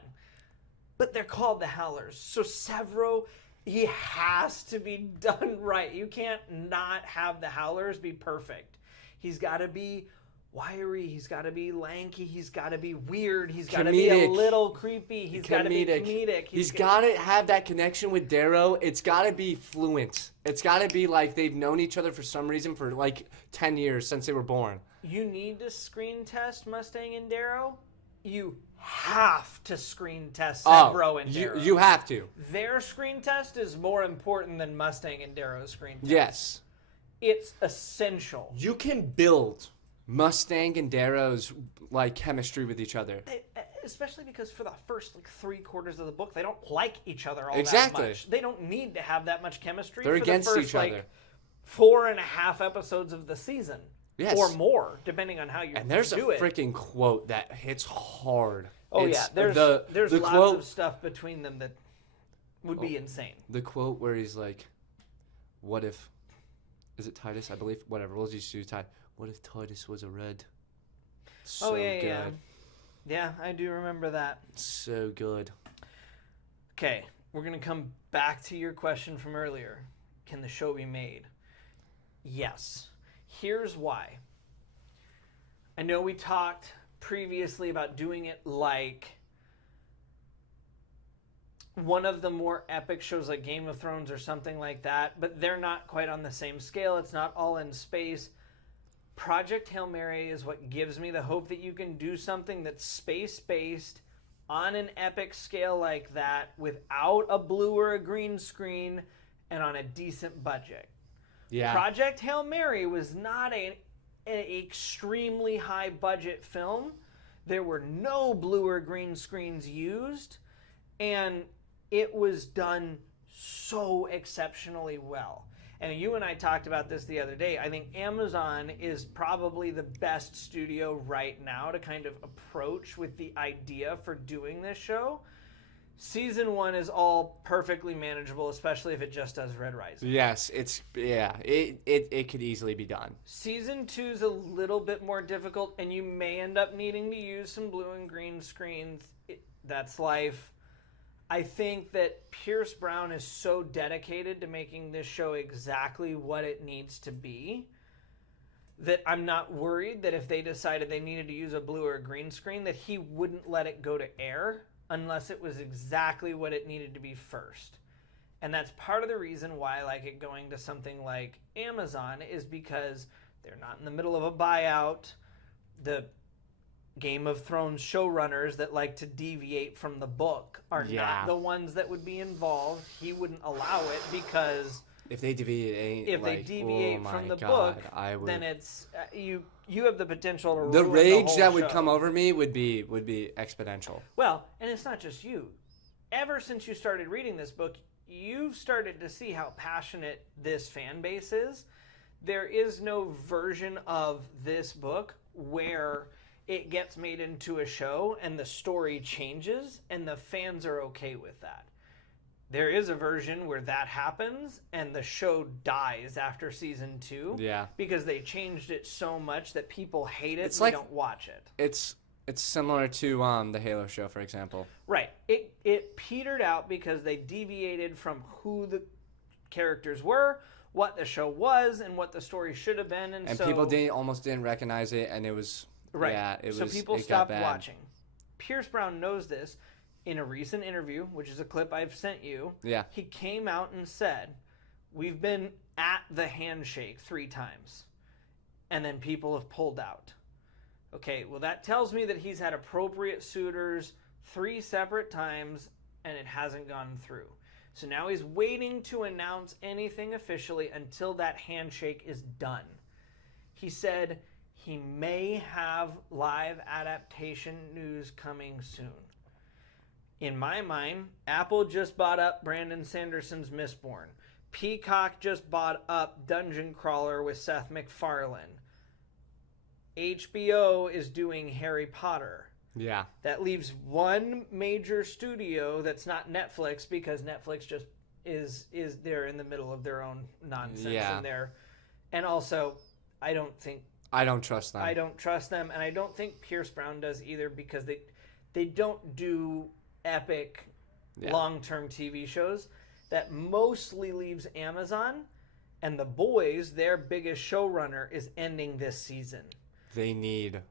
But they're called the Howlers. So Severo, he has to be done right. You can't not have the Howlers be perfect. He's got to be wiry. He's got to be lanky. He's got to be weird. He's got to be a little creepy. He's got to be comedic. He's got to have that connection with Darrow. It's got to be fluent. It's got to be like they've known each other for some reason for like 10 years since they were born. You need to screen test Mustang and Darrow. You have to screen test Severo and Darrow. You have to. Their screen test is more important than Mustang and Darrow's screen test. Yes. It's essential. You can build Mustang and Darrow's like chemistry with each other. especially because for the first like 3/4 of the book, they don't like each other all Exactly. that much. They don't need to have that much chemistry. They're for against the first, each like, other. 4.5 episodes of the season. Yes. Or more, depending on how you And there's do a it. freaking quote that hits hard. Oh, It's yeah. There's the lots quote, of stuff between them that would be insane. The quote where he's like, what if, is it Titus? I believe, whatever, we'll just use Titus. What if Titus was a red? So yeah. good. Yeah, I do remember that. So good. Okay, we're going to come back to your question from earlier. Can the show be made? Yes. Here's why. I know we talked previously about doing it like one of the more epic shows like Game of Thrones or something like that, but they're not quite on the same scale. It's not all in space. Project Hail Mary is what gives me the hope that you can do something that's space-based on an epic scale like that without a blue or a green screen and on a decent budget. Yeah. Project Hail Mary was not an extremely high budget film. There were no blue or green screens used, and it was done so exceptionally well. And you and I talked about this the other day. I think Amazon is probably the best studio right now to kind of approach with the idea for doing this show. Season 1 is all perfectly manageable, especially if it just does Red Rising. Yes, it could easily be done. Season 2 is a little bit more difficult, and you may end up needing to use some blue and green screens. That's life. I think that Pierce Brown is so dedicated to making this show exactly what it needs to be that I'm not worried that if they decided they needed to use a blue or a green screen that he wouldn't let it go to air unless it was exactly what it needed to be first. And that's part of the reason why I like it going to something like Amazon is because they're not in the middle of a buyout. The Game of Thrones showrunners that like to deviate from the book are not the ones that would be involved. He wouldn't allow it because if they deviate, from the book, then it's you have the potential to ruin the rage whole that would show. come over me would be exponential. Well, and it's not just you. Ever since you started reading this book, you've started to see how passionate this fan base is. There is no version of this book where it gets made into a show and the story changes and the fans are okay with that. There is a version where that happens and the show dies after season 2 because they changed it so much that people hate it and they don't watch it. It's similar to the Halo show, for example. Right. It petered out because they deviated from who the characters were, what the show was, and what the story should have been. And so people almost didn't recognize it, and it was... Right. Yeah, so people stopped watching. Pierce Brown knows this. In a recent interview, which is a clip I've sent you, he came out and said, we've been at the handshake 3 times, and then people have pulled out. Okay, well that tells me that he's had appropriate suitors 3 separate times, and it hasn't gone through. So now he's waiting to announce anything officially until that handshake is done. He said he may have live adaptation news coming soon. In my mind, Apple just bought up Brandon Sanderson's Mistborn. Peacock just bought up Dungeon Crawler with Seth MacFarlane. HBO is doing Harry Potter. Yeah. That leaves one major studio that's not Netflix because Netflix just is they're in the middle of their own nonsense in there. And also, I don't trust them. I don't trust them, and I don't think Pierce Brown does either because they don't do epic long-term TV shows. That mostly leaves Amazon, and The Boys, their biggest showrunner, is ending this season. They need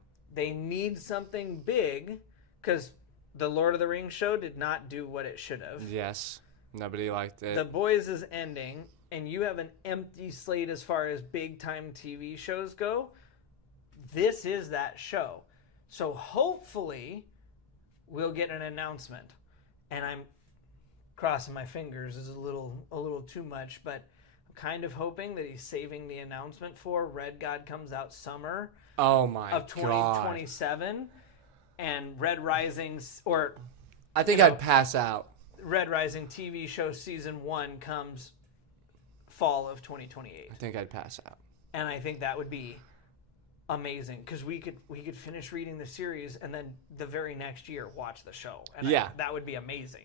something big because the Lord of the Rings show did not do what it should have. Yes, nobody liked it. The Boys is ending, and you have an empty slate as far as big-time TV shows go. This is that show. So hopefully we'll get an announcement. And I'm crossing my fingers is a little too much, but I'm kind of hoping that he's saving the announcement for Red God comes out summer of 2027. and Red Rising's or I think I'd pass out. Red Rising TV show season 1 comes fall of 2028. I think I'd pass out. And I think that would be amazing because we could finish reading the series and then the very next year watch the show. And that would be amazing.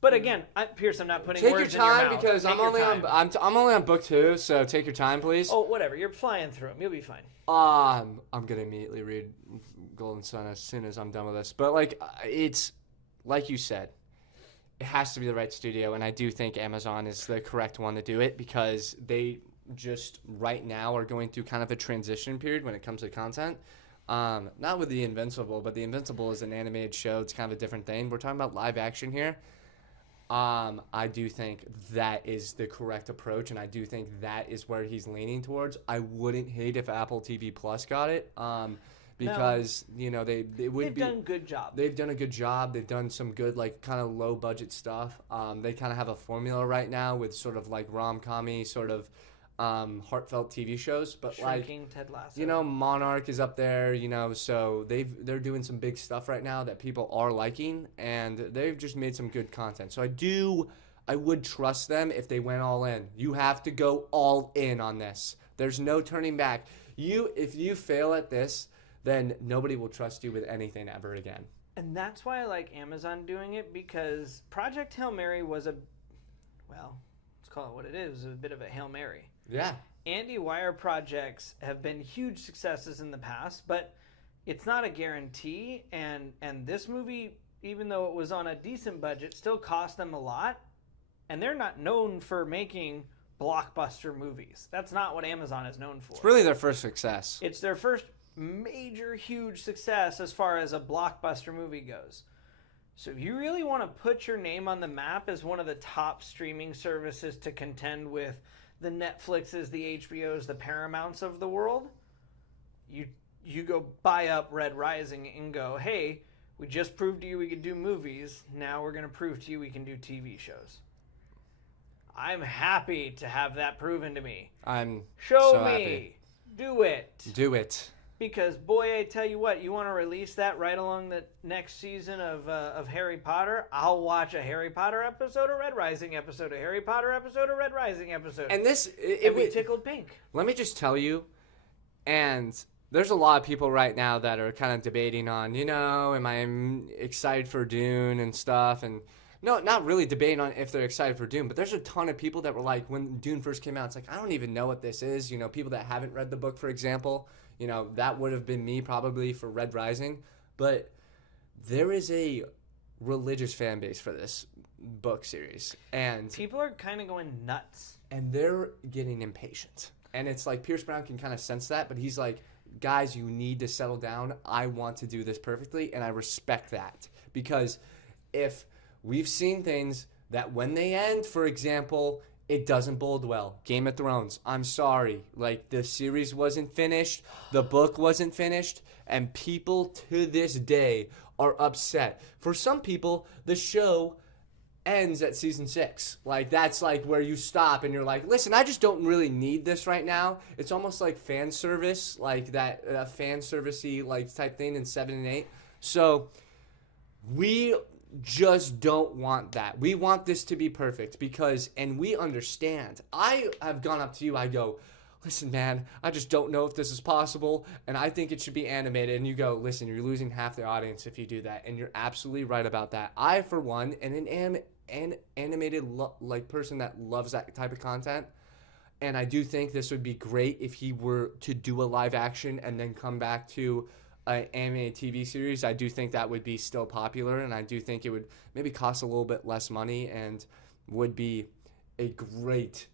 But again, Pierce, I'm not putting words in your mouth. Take your time because I'm only on book 2, so take your time, please. Oh, whatever. You're flying through them. You'll be fine. I'm gonna immediately read Golden Sun as soon as I'm done with this. But like, it's like you said, it has to be the right studio, and I do think Amazon is the correct one to do it because they just right now are going through kind of a transition period when it comes to content. Not with The Invincible, but The Invincible is an animated show. It's kind of a different thing. We're talking about live action here. I do think that is the correct approach, and I do think that is where he's leaning towards. I wouldn't hate if Apple TV Plus got it, because they've done a good job. They've done a good job. They've done some good kind of low budget stuff. They kind of have a formula right now with sort of rom-com-y sort of heartfelt TV shows, but Shrinking Ted Lasso. Monarch is up there, so they're doing some big stuff right now that people are liking, and they've just made some good content. So I would trust them if they went all in. You have to go all in on this. There's no turning back. If you fail at this, then nobody will trust you with anything ever again. And that's why I like Amazon doing it, because Project Hail Mary was let's call it what it is, a bit of a Hail Mary. Yeah. Andy Weir projects have been huge successes in the past, but it's not a guarantee. And this movie, even though it was on a decent budget, still cost them a lot. And they're not known for making blockbuster movies. That's not what Amazon is known for. It's really their first success. It's their first major, huge success as far as a blockbuster movie goes. So if you really want to put your name on the map as one of the top streaming services to contend with the Netflixes, the HBOs, the Paramounts of the world, you go buy up Red Rising and go, hey, we just proved to you we could do movies. Now we're going to prove to you we can do TV shows. I'm happy to have that proven to me. Show me. Happy. Do it. Do it. Because, boy, I tell you what, you want to release that right along the next season of Harry Potter, I'll watch a Harry Potter episode, a Red Rising episode, a Harry Potter episode, a Red Rising episode. And it would tickled pink. Let me just tell you, and there's a lot of people right now that are kind of debating on, am I excited for Dune and stuff, and no, not really debating on if they're excited for Dune, but there's a ton of people that were like, when Dune first came out, it's like, I don't even know what this is. People that haven't read the book, for example, that would have been me probably for Red Rising. But there is a religious fan base for this book series. And people are kind of going nuts. And they're getting impatient. And it's like Pierce Brown can kind of sense that, but he's like, guys, you need to settle down. I want to do this perfectly, and I respect that. Because if we've seen things that when they end, for example, it doesn't bode well. Game of Thrones, I'm sorry. The series wasn't finished, the book wasn't finished, and people to this day are upset. For some people, the show ends at season 6. That's where you stop and you're like, listen, I just don't really need this right now. It's almost like fan service, that fan service-y type thing in 7 and 8. So we just don't want that. We want this to be perfect and we understand. I have gone up to you, I go, listen, man, I just don't know if this is possible, and I think it should be animated. And you go, listen, you're losing half the audience if you do that, and you're absolutely right about that. I, for one, am an animated person that loves that type of content, and I do think this would be great if he were to do a live action and then come back to an animated TV series. I do think that would be still popular, and I do think it would maybe cost a little bit less money and would be a great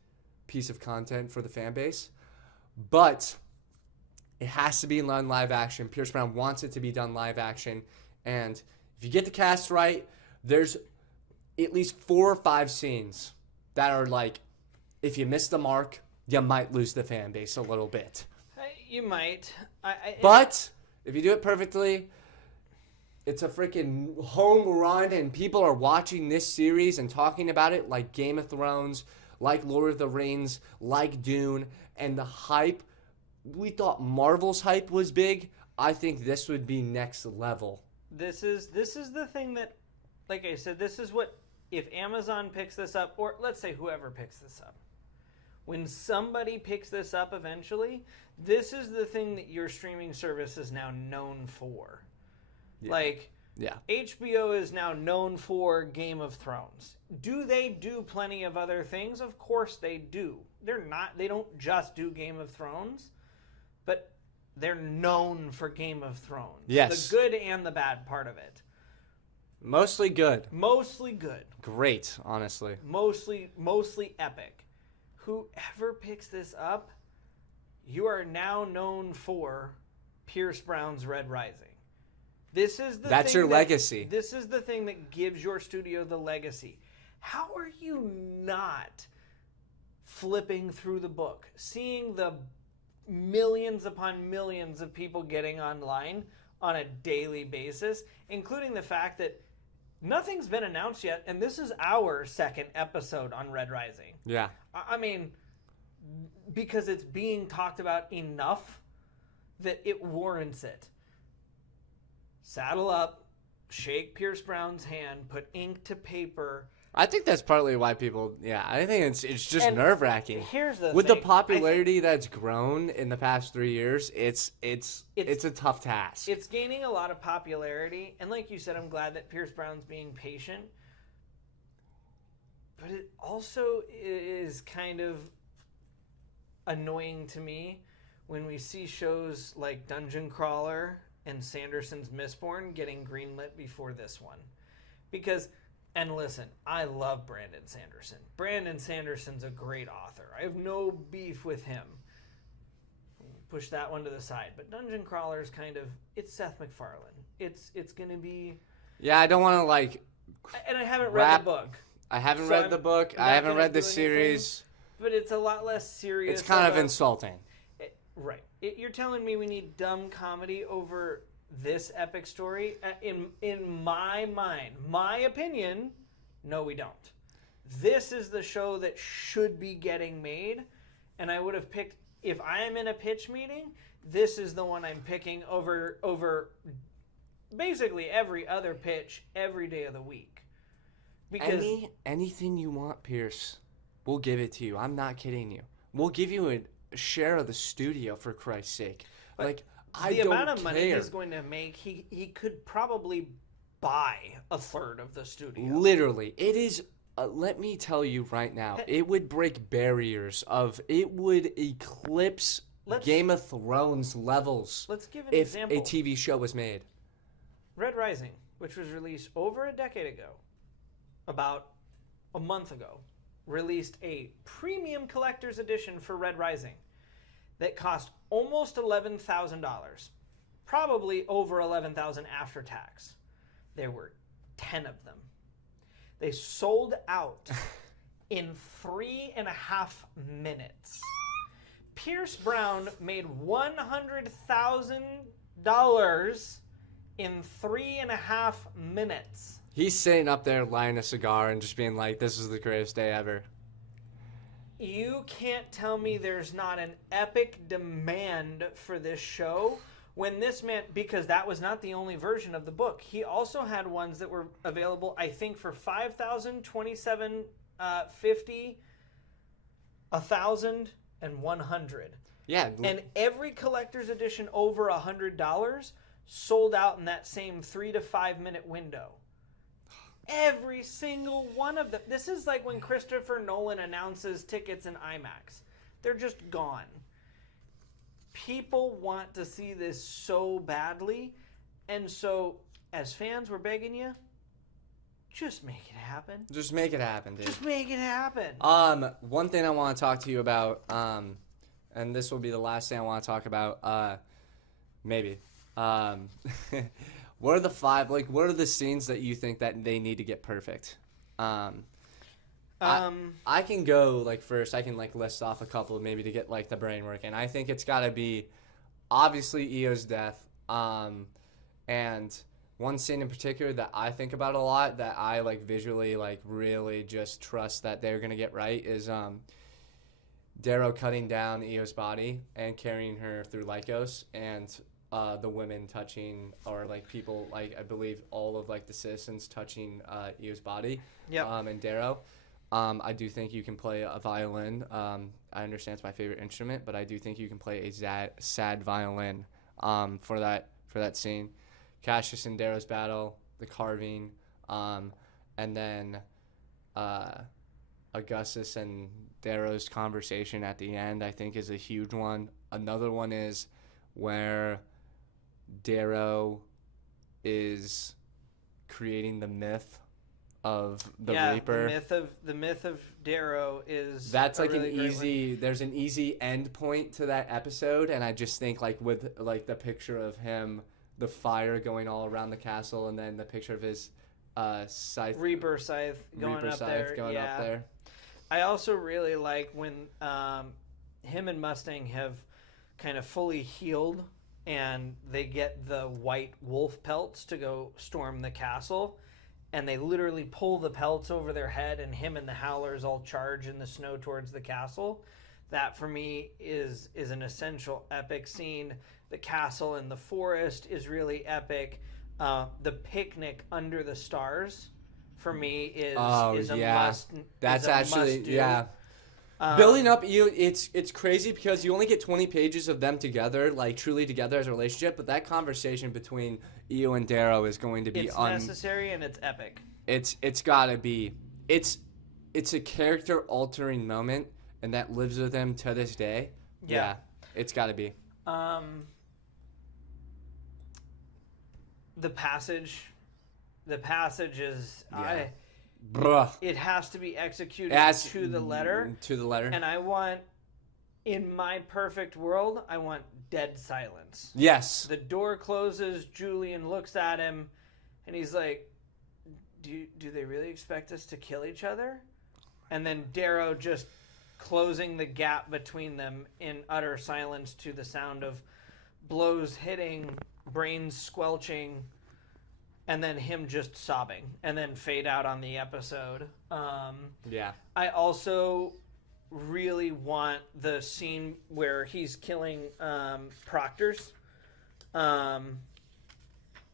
piece of content for the fan base. But it has to be done live action. Pierce Brown wants it to be done live action, and if you get the cast right, there's at least 4 or 5 scenes that are if you miss the mark, you might lose the fan base a little bit. You might. But if you do it perfectly, it's a freaking home run, and people are watching this series and talking about it like Game of Thrones, like Lord of the Rings, like Dune, and the hype. We thought Marvel's hype was big. I think this would be next level. This is the thing that, like I said, this is what, if Amazon picks this up, or let's say whoever picks this up, when somebody picks this up eventually, this is the thing that your streaming service is now known for. Yeah. Like, Yeah. HBO is now known for Game of Thrones. Do they do plenty of other things? Of course they do. They don't just do Game of Thrones, but they're known for Game of Thrones. Yes. The good and the bad part of it. Mostly good. Mostly good. Great, honestly. Mostly epic. Whoever picks this up, you are now known for Pierce Brown's Red Rising. That's your legacy. This is the thing that gives your studio the legacy. How are you not flipping through the book, seeing the millions upon millions of people getting online on a daily basis, including the fact that nothing's been announced yet, and this is our second episode on Red Rising. Yeah. I mean, because it's being talked about enough that it warrants it. Saddle up, shake Pierce Brown's hand, put ink to paper. I think that's partly why people. Yeah, I think it's just nerve wracking. Here's the with thing. the popularity that's grown in the past 3 years, it's a tough task. It's gaining a lot of popularity, and like you said, I'm glad that Pierce Brown's being patient. But it also is kind of annoying to me when we see shows like Dungeon Crawler and Sanderson's Mistborn getting greenlit before this one. Because, and listen, I love Brandon Sanderson. Brandon Sanderson's a great author. I have no beef with him. Push that one to the side. But Dungeon Crawler is kind of, it's Seth MacFarlane. It's going to be... Yeah, I don't want to like... And I haven't read the book. I haven't read the book. I haven't read the series. But it's a lot less serious. It's kind of insulting. Right. You're telling me we need dumb comedy over this epic story? In my mind, my opinion, no, we don't. This is the show that should be getting made, and I would have picked, if I am in a pitch meeting, this is the one I'm picking over basically every other pitch every day of the week. Because anything you want, Pierce, we'll give it to you. I'm not kidding you. We'll give you a share of the studio, for Christ's sake. Like, I don't care. The amount of money he's going to make, he could probably buy a third of the studio. Literally. It is, let me tell you right now, it would break barriers it would eclipse Game of Thrones levels. Let's give an example. If a TV show was made. Red Rising, which was released over a decade ago, about a month ago, released a premium collector's edition for Red Rising that cost almost $11,000, probably over $11,000 after tax. There were 10 of them. They sold out in 3.5 minutes. Pierce Brown made $100,000 in 3.5 minutes. He's sitting up there lighting a cigar and just being like, this is the greatest day ever. You can't tell me there's not an epic demand for this show when this man, because that was not the only version of the book. He also had ones that were available, I think, for $5,000, $2,750, $1,000, and $100. Yeah. And every collector's edition over $100 sold out in that same 3 to 5 minute window. Every single one of them. This is like when Christopher Nolan announces tickets in IMAX. They're just gone. People want to see this so badly. And so, as fans, we're begging you, just make it happen. Just make it happen, dude. Just make it happen. One thing I want to talk to you about, and this will be the last thing I want to talk about, maybe. What are the what are the scenes that you think that they need to get perfect? I can go, first, I can, list off a couple maybe to get, the brain working. I think it's got to be, obviously, Eo's death, and one scene in particular that I think about a lot that I, visually, really just trust that they're going to get right is, Darrow cutting down Eo's body and carrying her through Lycos, and the women touching, or like people, like I believe all of like the citizens touching Eo's body. Yep. And Darrow. I do think you can play a violin. I understand it's my favorite instrument, but I do think you can play a sad violin for that scene. Cassius and Darrow's battle, the carving, and then Augustus and Darrow's conversation at the end, I think, is a huge one. Another one is where Darrow is creating the myth of the Reaper. The myth of Darrow is that's like really an easy. There's an easy end point to that episode, and I just think like with like the picture of him, the fire going all around the castle, and then the picture of his Reaper scythe going up there. I also really like when him and Mustang have kind of fully healed, and they get the white wolf pelts to go storm the castle, and they literally pull the pelts over their head, and him and the Howlers all charge in the snow towards the castle. That for me is an essential epic scene. The castle in the forest is really epic. The picnic under the stars for me is a must. That's actually must-do. yeah. Building up it's crazy because you only get 20 pages of them together, like truly together as a relationship, but that conversation between Eo and Darrow is going to be necessary, and it's epic. It's gotta be. It's a character altering moment, and that lives with him to this day. Yeah, it's gotta be. The passage is Bruh. it has to be executed to the letter. To the letter. And I want, in my perfect world, I want dead silence. Yes. The door closes, Julian looks at him, and he's like, do they really expect us to kill each other? And then Darrow just closing the gap between them in utter silence to the sound of blows hitting, brains squelching, and then him just sobbing, and then fade out on the episode. I also really want the scene where he's killing proctors.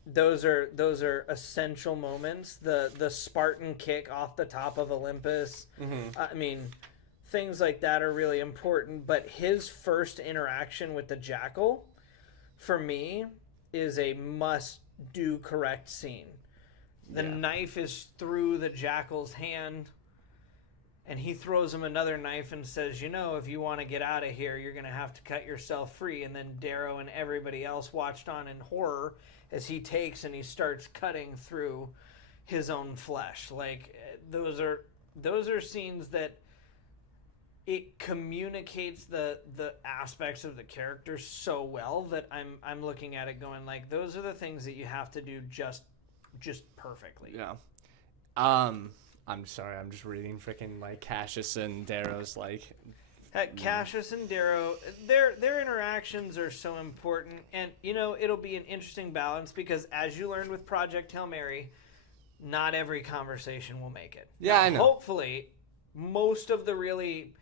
Those are essential moments. The Spartan kick off the top of Olympus. Mm-hmm. I mean, things like that are really important. But his first interaction with the Jackal, for me, is a must-do correct scene. The knife is through the Jackal's hand, and he throws him another knife and says, if you want to get out of here, you're going to have to cut yourself free. And then Darrow and everybody else watched on in horror as he takes and he starts cutting through his own flesh. Like, those are scenes that it communicates the aspects of the character so well that I'm looking at it going like, those are the things that you have to do just perfectly. Yeah. I'm sorry, I'm just reading freaking like Cassius and Darrow's like. Cassius and Darrow, their interactions are so important, and it'll be an interesting balance because as you learned with Project Hail Mary, not every conversation will make it. Yeah, I know. Hopefully, most of the really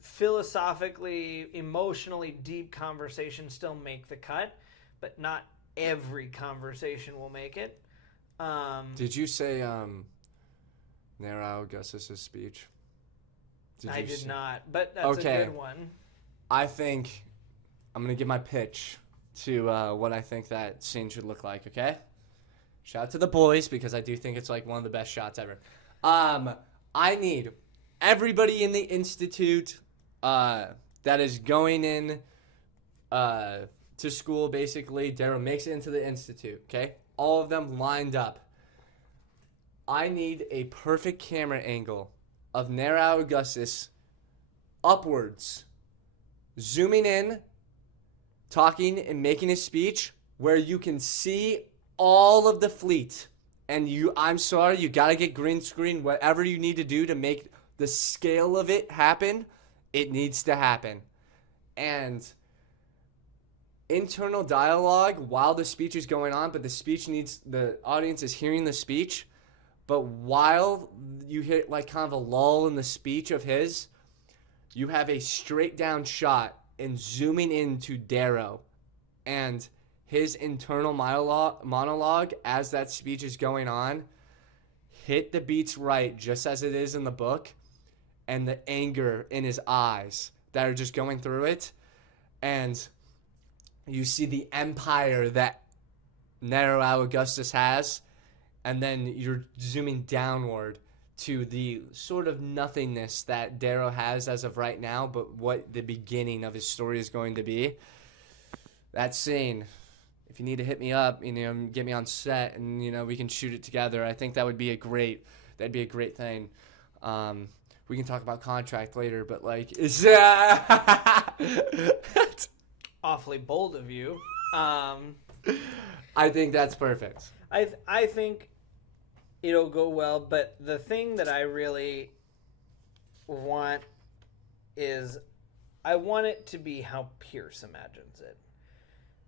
philosophically, emotionally deep conversations still make the cut, but not every conversation will make it. Did you say Nero Augustus' speech? I did not, but that's a good one. I think I'm going to give my pitch to what I think that scene should look like, okay? Shout out to the boys because I do think it's like one of the best shots ever. I need everybody in the Institute that is going in to school, basically. Darrow makes it into the Institute, okay? All of them lined up. I need a perfect camera angle of Nero Augustus upwards, zooming in, talking and making his speech, where you can see all of the fleet. And I'm sorry, you gotta get green screen, whatever you need to do to make the scale of it happen, it needs to happen. And internal dialogue while the speech is going on, but the audience is hearing the speech. But while you hit like kind of a lull in the speech of his, you have a straight down shot and zooming into Darrow. And his internal monologue as that speech is going on hit the beats right, just as it is in the book, and the anger in his eyes that are just going through it, and you see the empire that Nero Augustus has, and then you're zooming downward to the sort of nothingness that Darrow has as of right now, but what the beginning of his story is going to be. That scene, if you need to hit me up, get me on set, and we can shoot it together. I think that'd be a great thing. We can talk about contract later, but it's awfully bold of you. I think that's perfect. I think it'll go well, but the thing that I really want is I want it to be how Pierce imagines it.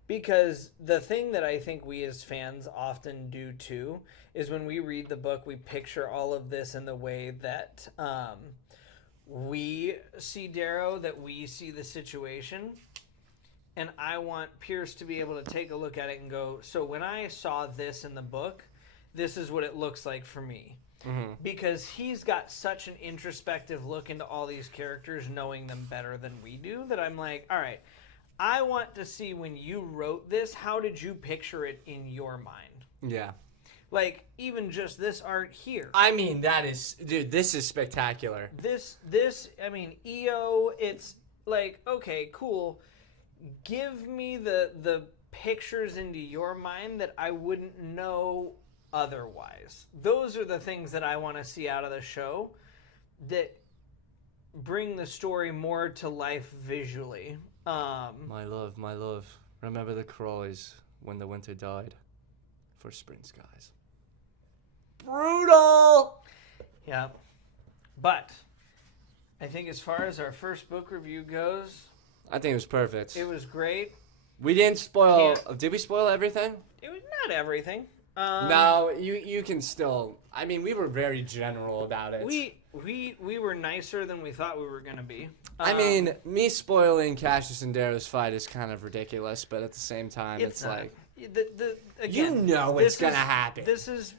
Because the thing that I think we as fans often do too is when we read the book, we picture all of this in the way that we see Darrow, that we see the situation. And I want Pierce to be able to take a look at it and go, so when I saw this in the book, this is what it looks like for me. Mm-hmm. Because he's got such an introspective look into all these characters, knowing them better than we do, that I'm like, all right, I want to see when you wrote this, how did you picture it in your mind? Yeah. Even just this art here. I mean, this is spectacular. EO, it's okay, cool. Give me the pictures into your mind that I wouldn't know otherwise. Those are the things that I want to see out of the show that bring the story more to life visually. My love, remember the cries when the winter died for spring skies. Brutal! Yeah. But I think as far as our first book review goes, I think it was perfect. it was great. We didn't spoil... Did we spoil everything? It was not everything. No, you can still... I mean, we were very general about it. We were nicer than we thought we were going to be. I mean, me spoiling Cassius and Darrow's fight is kind of ridiculous, but at the same time, it's not. Again, it's going to happen. This is,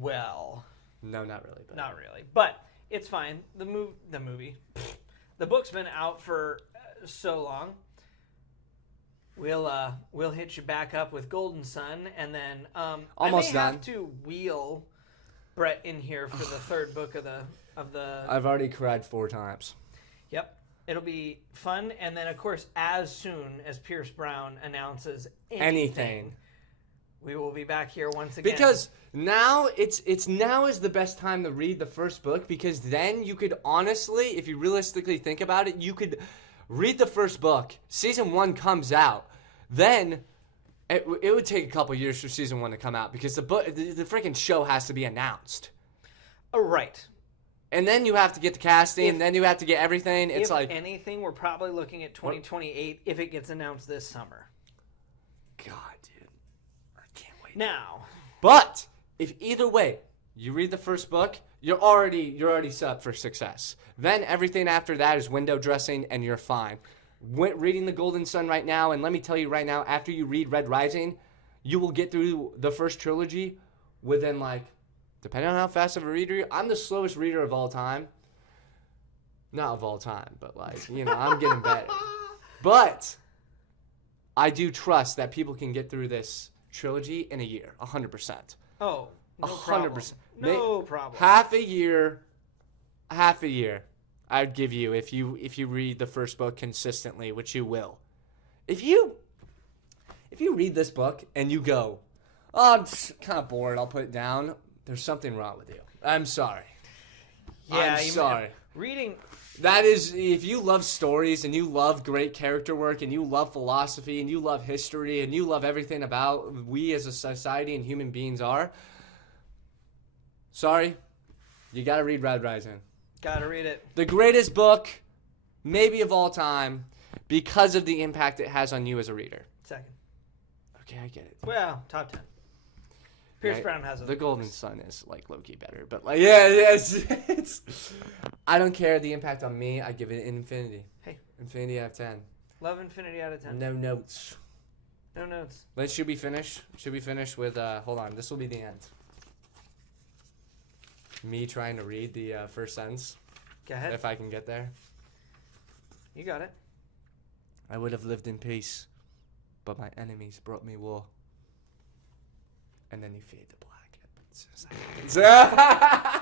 well... No, not really. But. Not really. But it's fine. The movie. The book's been out for so long. We'll hit you back up with Golden Sun, and then almost I may done. have to wheel Brett in here for the third book of the. I've already cried 4 times. Yep, it'll be fun, and then of course, as soon as Pierce Brown announces anything, we will be back here once again. Because now now is the best time to read the first book, because then you could honestly, if you realistically think about it, you could read the first book. Season 1 comes out. Then it would take a couple years for season 1 to come out, because the freaking show has to be announced. Oh, right. And then you have to get the casting, and then you have to get everything. It's if anything, we're probably looking at 2028 if it gets announced this summer. God, dude. I can't wait. Now. But if either way, you read the first book, you're already set up for success. Then everything after that is window dressing, and you're fine. Reading the Golden Sun right now, and let me tell you right now, after you read Red Rising, you will get through the first trilogy within, depending on how fast of a reader I'm the slowest reader of all time. Not of all time, but I'm getting better. But I do trust that people can get through this trilogy in a year, 100%. Oh, no 100%. problem. No problem. Half a year, I'd give you if you read the first book consistently, which you will. If you read this book and you go, oh, I'm just kind of bored, I'll put it down, there's something wrong with you. I'm sorry. Yeah, I'm sorry. Reading... That is, if you love stories and you love great character work and you love philosophy and you love history and you love everything about we as a society and human beings are, sorry, you gotta read Red Rising. Gotta read it. The greatest book, maybe of all time, because of the impact it has on you as a reader. Second. Okay, I get it. Well, top 10. Pierce Brown has The Golden Sun is low-key better, but it's I don't care the impact on me. I give it an infinity. Hey, infinity out of 10. love infinity out of 10. No notes. No notes. Should we finish? Should we finish with, hold on, this will be the end. Me trying to read the first sentence. Go ahead. If I can get there. You got it. I would have lived in peace, but my enemies brought me war. And then you fade to black. As soon as that happens.